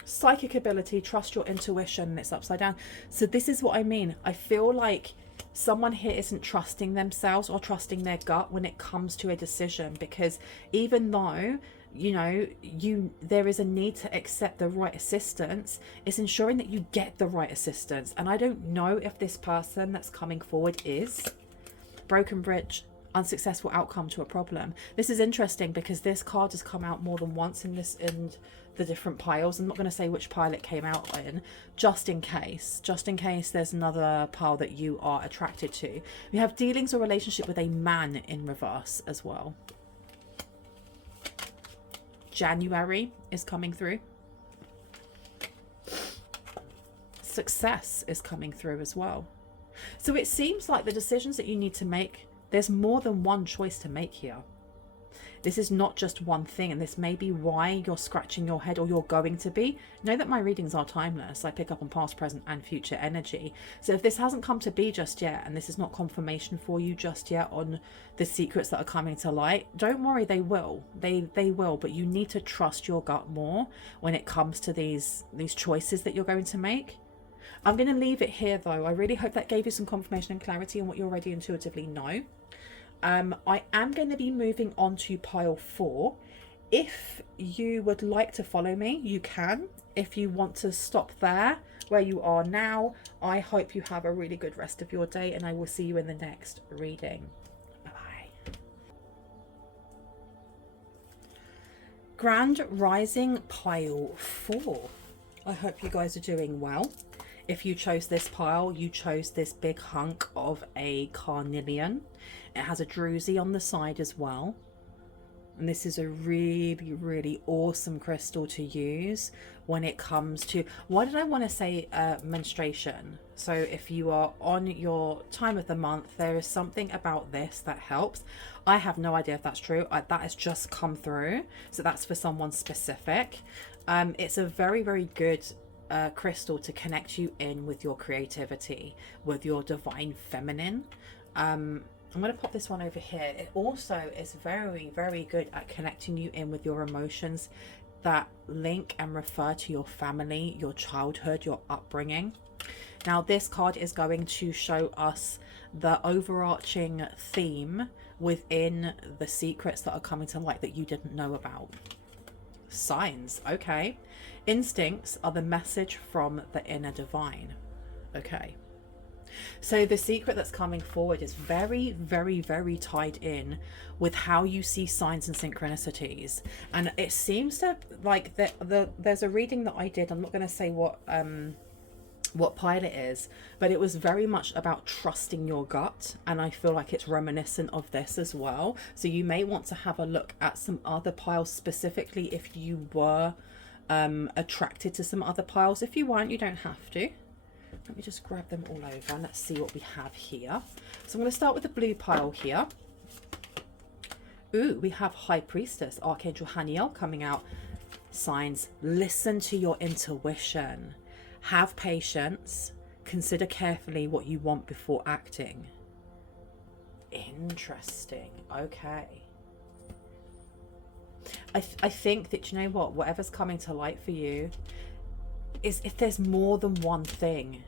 Psychic ability, trust your intuition, it's upside down. So this is what I mean. I feel like someone here isn't trusting themselves or trusting their gut when it comes to a decision, because even though, you know, there is a need to accept the right assistance, it's ensuring that you get the right assistance. And I don't know if this person that's coming forward is broken bridge, unsuccessful outcome to a problem. This is interesting because this card has come out more than once in the different piles. I'm not going to say which pile it came out in, just in case there's another pile that you are attracted to. We have dealings or relationship with a man in reverse as well. January is coming through. Success is coming through as well. So it seems like the decisions that you need to make, there's more than one choice to make here. This is not just one thing, and this may be why you're scratching your head, or you're going to be. Know that my readings are timeless. I pick up on past, present, and future energy. So if this hasn't come to be just yet, and this is not confirmation for you just yet on the secrets that are coming to light, don't worry, they will. They will, but you need to trust your gut more when it comes to these choices that you're going to make. I'm going to leave it here, though. I really hope that gave you some confirmation and clarity on what you already intuitively know. I am going to be moving on to pile 4. If you would like to follow me, you can. If you want to stop there where you are now, I hope you have a really good rest of your day, and I will see you in the next reading. Bye-bye. Grand Rising pile 4. I hope you guys are doing well. If you chose this pile, you chose this big hunk of a Carnelian. It has a Druzy on the side as well. And this is a really, really awesome crystal to use when it comes to, why did I want to say menstruation? So if you are on your time of the month, there is something about this that helps. I have no idea if that's true. That has just come through. So that's for someone specific. It's a very, very good crystal to connect you in with your creativity, with your divine feminine. I'm going to pop this one over here. It also is very, very good at connecting you in with your emotions that link and refer to your family, your childhood, your upbringing. Now, this card is going to show us the overarching theme within the secrets that are coming to light that you didn't know about. Signs, okay. Instincts are the message from the inner divine, okay. So the secret that's coming forward is very, very, very tied in with how you see signs and synchronicities. And it seems to, like, there's a reading that I did. I'm not going to say what pile it is, but it was very much about trusting your gut. And I feel like it's reminiscent of this as well. So you may want to have a look at some other piles specifically if you were attracted to some other piles. If you weren't, you don't have to. Let me just grab them all over and let's see what we have here. So I'm going to start with the blue pile here. Ooh, we have High Priestess, Archangel Haniel coming out. Signs, listen to your intuition. Have patience. Consider carefully what you want before acting. Interesting. Okay. I think that, you know what, whatever's coming to light for you is if there's more than one thing,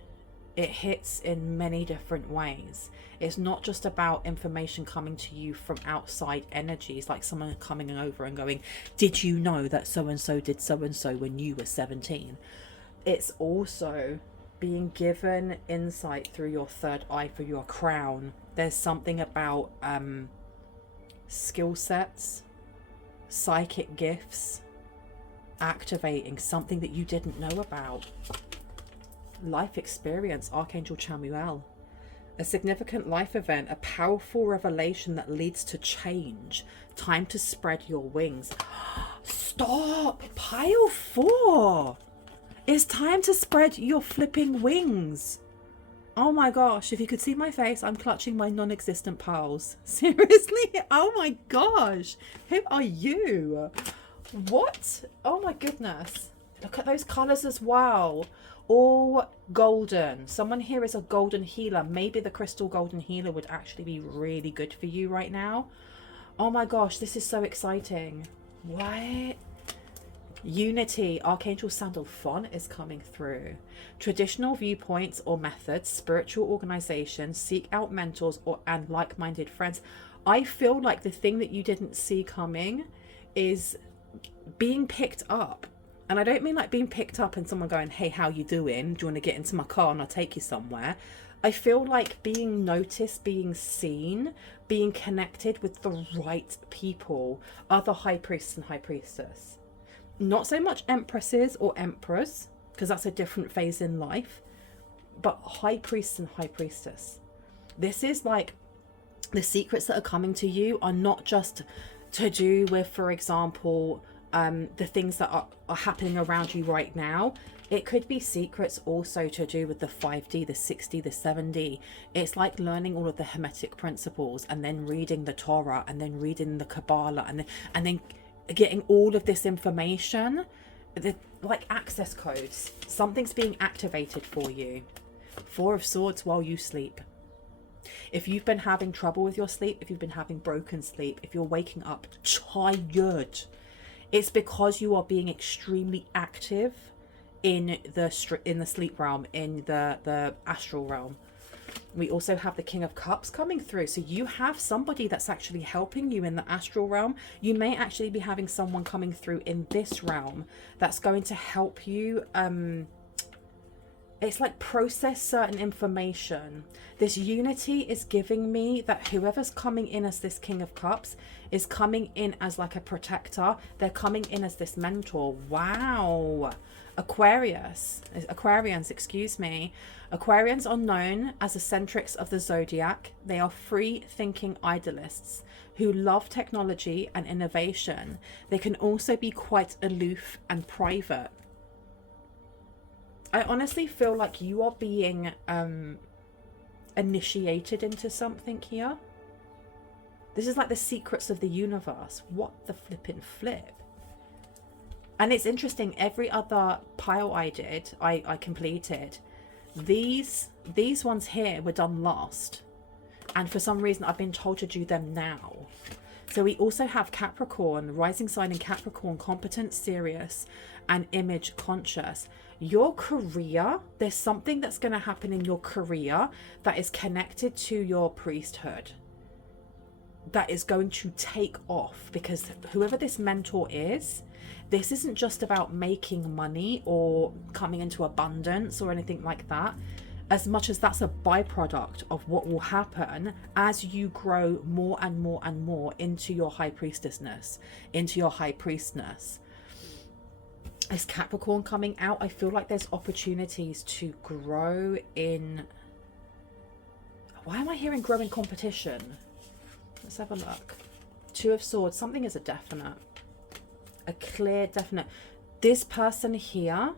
it hits in many different ways. It's not just about information coming to you from outside energies, like someone coming over and going, did you know that so-and-so did so-and-so when you were 17? It's also being given insight through your third eye, for your crown. There's something about skill sets, psychic gifts, activating something that you didn't know about. Life experience, Archangel Chamuel. A significant life event, a powerful revelation that leads to change. Time to spread your wings. Stop! Pile 4! It's time to spread your flipping wings. Oh my gosh, if you could see my face, I'm clutching my non-existent piles. Seriously? Oh my gosh. Who are you? What? Oh my goodness. Look at those colours as well. All golden. Someone here is a golden healer. Maybe the crystal golden healer would actually be really good for you right now. Oh my gosh, this is so exciting. What? Unity, Archangel Sandalphon is coming through. Traditional viewpoints or methods, spiritual organization, seek out mentors and like-minded friends. I feel like the thing that you didn't see coming is being picked up. And I don't mean like being picked up and someone going, hey, how you doing? Do you want to get into my car and I'll take you somewhere? I feel like being noticed, being seen, being connected with the right people are the high priest and high priestess. Not so much empresses or emperors, because that's a different phase in life, but high priest and high priestess. This is like the secrets that are coming to you are not just to do with, for example, the things that are happening around you right now. It could be secrets also to do with the 5D, the 6D, the 7D. It's like learning all of the Hermetic principles and then reading the Torah and then reading the Kabbalah and then getting all of this information, like access codes. Something's being activated for you. 4 of Swords while you sleep. If you've been having trouble with your sleep, if you've been having broken sleep, if you're waking up tired, it's because you are being extremely active in the sleep realm, in the astral realm. We also have the King of Cups coming through. So you have somebody that's actually helping you in the astral realm. You may actually be having someone coming through in this realm that's going to help you it's like process certain information. This unity is giving me that whoever's coming in as this King of Cups is coming in as like a protector. They're coming in as this mentor. Wow. Aquarians, excuse me. Aquarians are known as eccentrics of the zodiac. They are free thinking idealists who love technology and innovation. They can also be quite aloof and private. I honestly feel like you are being initiated into something here. This is like the secrets of the universe. What the flippin' flip? And it's interesting, every other pile I did, I completed. These ones here were done last. And for some reason, I've been told to do them now. So we also have Capricorn, rising sign in Capricorn, competent, serious, and image conscious. Your career, there's something that's going to happen in your career that is connected to your priesthood. That is going to take off, because whoever this mentor is, this isn't just about making money or coming into abundance or anything like that, as much as that's a byproduct of what will happen as you grow more and more and more into your high priestessness, into your high priestness. Is Capricorn coming out? I feel like there's opportunities to grow in... Why am I hearing grow in competition? Let's have a look. 2 of Swords. Something is a definite. A clear definite. This person here,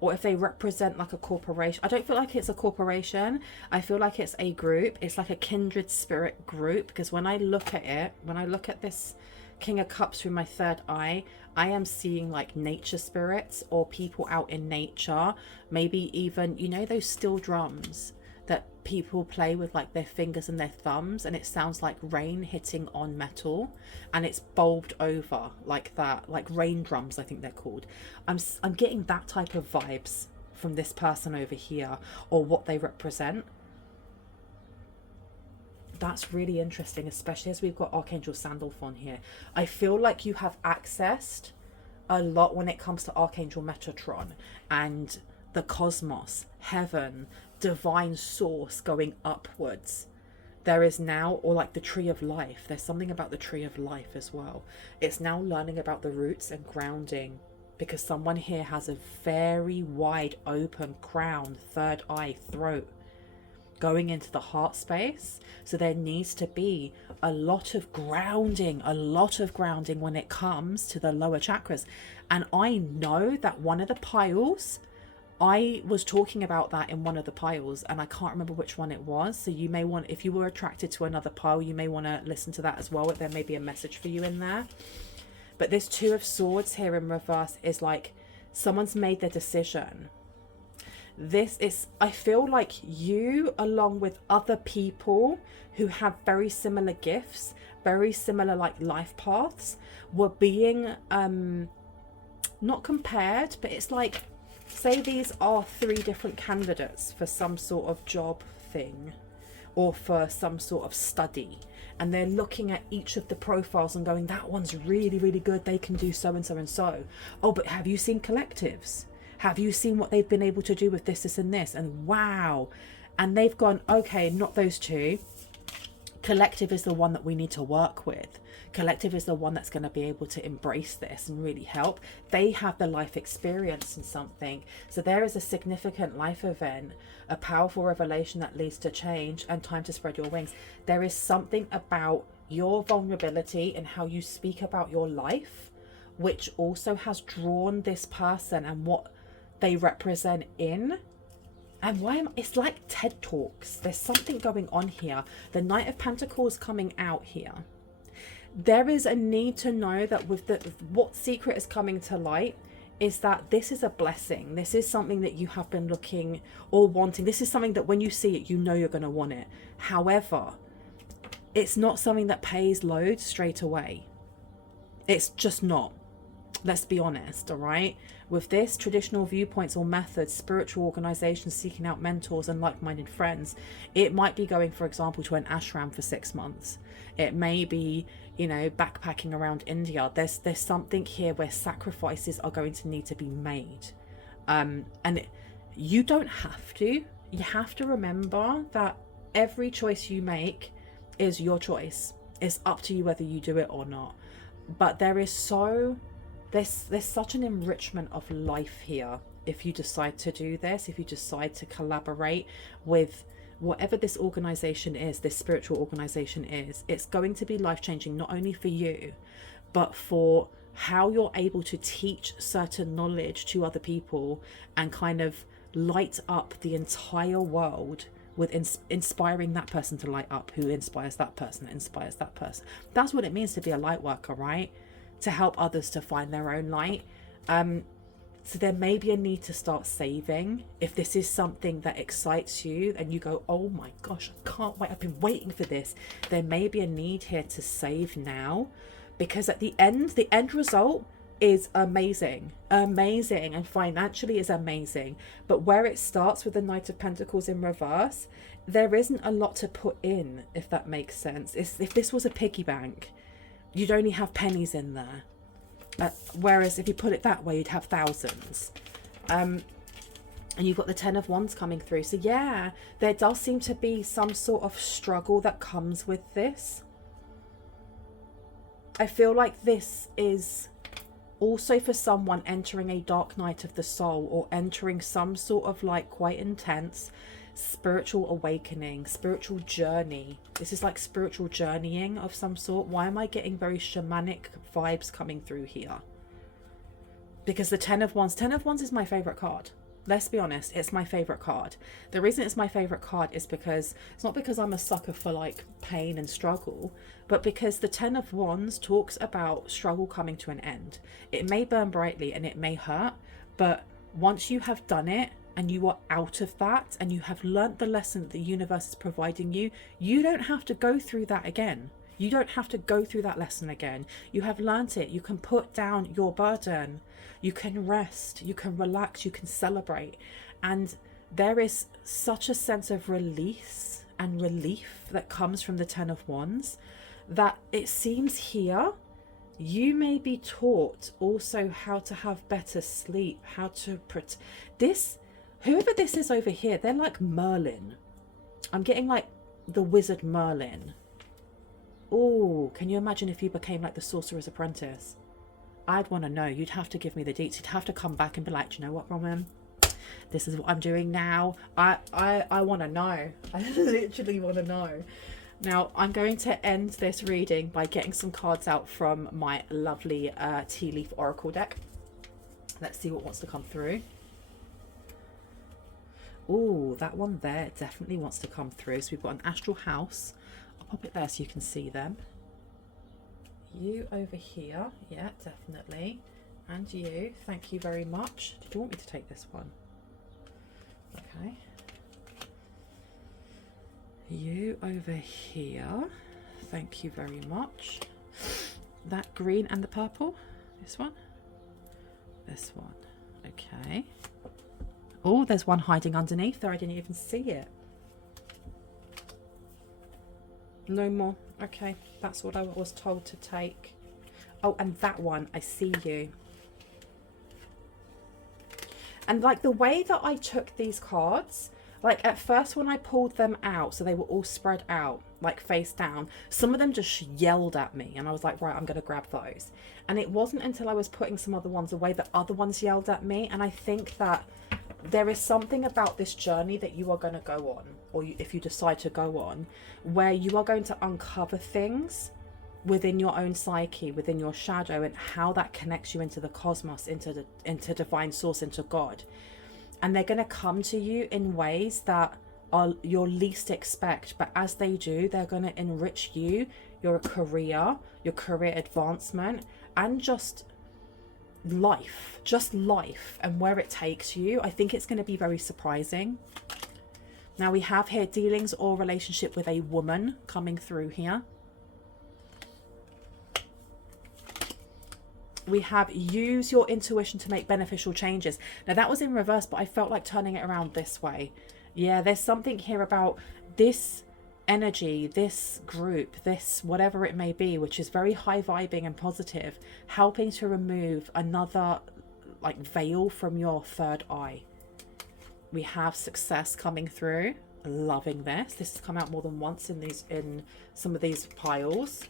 or if they represent like a corporation, I don't feel like it's a corporation. I feel like it's a group. It's like a kindred spirit group, because when I look at it, when I look at this King of Cups through my third eye, I am seeing like nature spirits or people out in nature. Maybe even, you know, those steel drums that people play with like their fingers and their thumbs, and it sounds like rain hitting on metal, and it's bulbed over like that, like rain drums, I think they're called. I'm getting that type of vibes from this person over here, or what they represent. That's really interesting, especially as we've got Archangel Sandalphon here. I feel like you have accessed a lot when it comes to Archangel Metatron and the cosmos, heaven, divine source going upwards. There is now, or like the tree of life, there's something about the tree of life as well. It's now learning about the roots and grounding, because someone here has a very wide open crown, third eye, throat, going into the heart space. So there needs to be a lot of grounding when it comes to the lower chakras. And I know that one of the piles, I was talking about that in one of the piles, and I can't remember which one it was. So you may want, if you were attracted to another pile, you may want to listen to that as well. There may be a message for you in there. But this 2 of Swords here in reverse is like someone's made their decision. This is, I feel like you, along with other people who have very similar gifts, very similar like life paths, were being not compared, but it's like, say these are 3 different candidates for some sort of job thing or for some sort of study, and they're looking at each of the profiles and going, that one's really, really good, they can do so and so and so. Oh, but have you seen collectives? Have you seen what they've been able to do with this, this, and this? And wow. And they've gone, okay, not those two. Collective is the one that we need to work with. Collective is the one that's going to be able to embrace this and really help. They have the life experience in something. So there is a significant life event, a powerful revelation that leads to change and time to spread your wings. There is something about your vulnerability and how you speak about your life, which also has drawn this person and what they represent in. And it's like TED Talks. There's something going on here. The Knight of Pentacles coming out here. There is a need to know that with what secret is coming to light is that this is a blessing. This is something that you have been looking or wanting. This is something that when you see it, you know you're going to want it. However, it's not something that pays loads straight away. It's just not. Let's be honest, all right? With this, traditional viewpoints or methods, spiritual organizations seeking out mentors and like-minded friends, it might be going, for example, to an ashram for 6 months. It may be, you know, backpacking around India. There's something here where sacrifices are going to need to be made. You don't have to. You have to remember that every choice you make is your choice. It's up to you whether you do it or not. But there's such an enrichment of life here if you decide to do this, if you decide to collaborate with whatever this organization is, this spiritual organization is. It's going to be life-changing, not only for you, but for how you're able to teach certain knowledge to other people and kind of light up the entire world with inspiring that person to light up, who inspires that person, inspires that person. That's what it means to be a light worker, right? To help others to find their own light. So there may be a need to start saving. If this is something that excites you and you go, oh my gosh, I can't wait, I've been waiting for this. There may be a need here to save now, because at the end result is amazing, and financially is amazing. But where it starts with the Knight of Pentacles in reverse, there isn't a lot to put in, if that makes sense. If this was a piggy bank, you'd only have pennies in there. Whereas if you put it that way, you'd have thousands. And you've got the Ten of Wands coming through. So yeah, there does seem to be some sort of struggle that comes with this. I feel like this is also for someone entering a dark night of the soul, or entering some sort of like quite intense spiritual awakening, spiritual journey. This is like spiritual journeying of some sort. Why am I getting very shamanic vibes coming through here? Because the Ten of Wands is my favorite card. Let's be honest, it's my favorite card. The reason it's my favorite card is because it's not because I'm a sucker for like pain and struggle, but because the Ten of Wands talks about struggle coming to an end. It may burn brightly and it may hurt, but once you have done it and you are out of that and you have learnt the lesson that the universe is providing you, you don't have to go through that again. You don't have to go through that lesson again. You have learnt it. You can put down your burden. You can rest. You can relax. You can celebrate. And there is such a sense of release and relief that comes from the Ten of Wands, that it seems here you may be taught also how to have better sleep, how to this. Whoever this is over here, they're like Merlin. I'm getting like the wizard Merlin. Oh, can you imagine if you became like the Sorcerer's Apprentice? I'd want to know. You'd have to give me the deets. You'd have to come back and be like, do you know what, Roman? This is what I'm doing now. I want to know. I literally want to know. Now, I'm going to end this reading by getting some cards out from my lovely Tea Leaf Oracle deck. Let's see what wants to come through. Oh, that one there definitely wants to come through. So we've got an astral house. I'll pop it there so you can see them. You over here. Yeah, definitely. And you. Thank you very much. Did you want me to take this one? Okay. You over here. Thank you very much. That green and the purple. This one. This one. Okay. Oh, there's one hiding underneath there. I didn't even see it. No more. Okay, that's what I was told to take. Oh, and that one. I see you. And like the way that I took these cards, Like at first when I pulled them out, so they were all spread out, like face down, some of them just yelled at me and I was like, right, I'm going to grab those. And it wasn't until I was putting some other ones away that other ones yelled at me. And I think that there is something about this journey that you are going to go on, or if you decide to go on, where you are going to uncover things within your own psyche, within your shadow, and how that connects you into the cosmos, into divine source, into God. And they're going to come to you in ways that are your least expect, but as they do, they're going to enrich you, your career advancement, and just life and where it takes you. I think it's going to be very surprising. Now we have here dealings or relationship with a woman coming through here. We have use your intuition to make beneficial changes. Now that was in reverse, but I felt like turning it around this way. Yeah, there's something here about this energy, this group, this whatever it may be, which is very high vibing and positive, helping to remove another like veil from your third eye. We have success coming through. Loving this. This has come out more than once in some of these piles.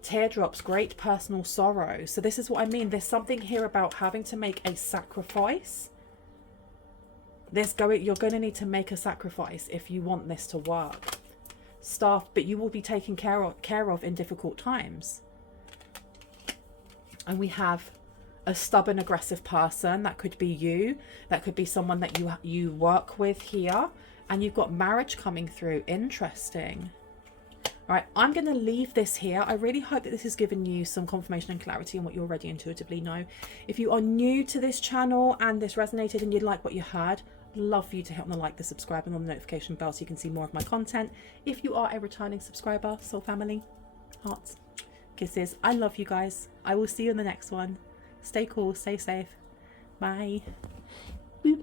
Teardrops, great personal sorrow. So this is what I mean. There's something here about having to make a sacrifice. You're going to need to make a sacrifice if you want this to work. Staff, but you will be taken care of in difficult times. And we have a stubborn, aggressive person. That could be you. That could be someone that you work with here. And you've got marriage coming through. Interesting. All right, I'm going to leave this here. I really hope that this has given you some confirmation and clarity on what you already intuitively know. If you are new to this channel and this resonated and you'd like what you heard, I'd love for you to hit on the like, the subscribe, and on the notification bell so you can see more of my content. If you are a returning subscriber, soul family, hearts, kisses. I love you guys. I will see you in the next one. Stay cool, stay safe. Bye. Boop.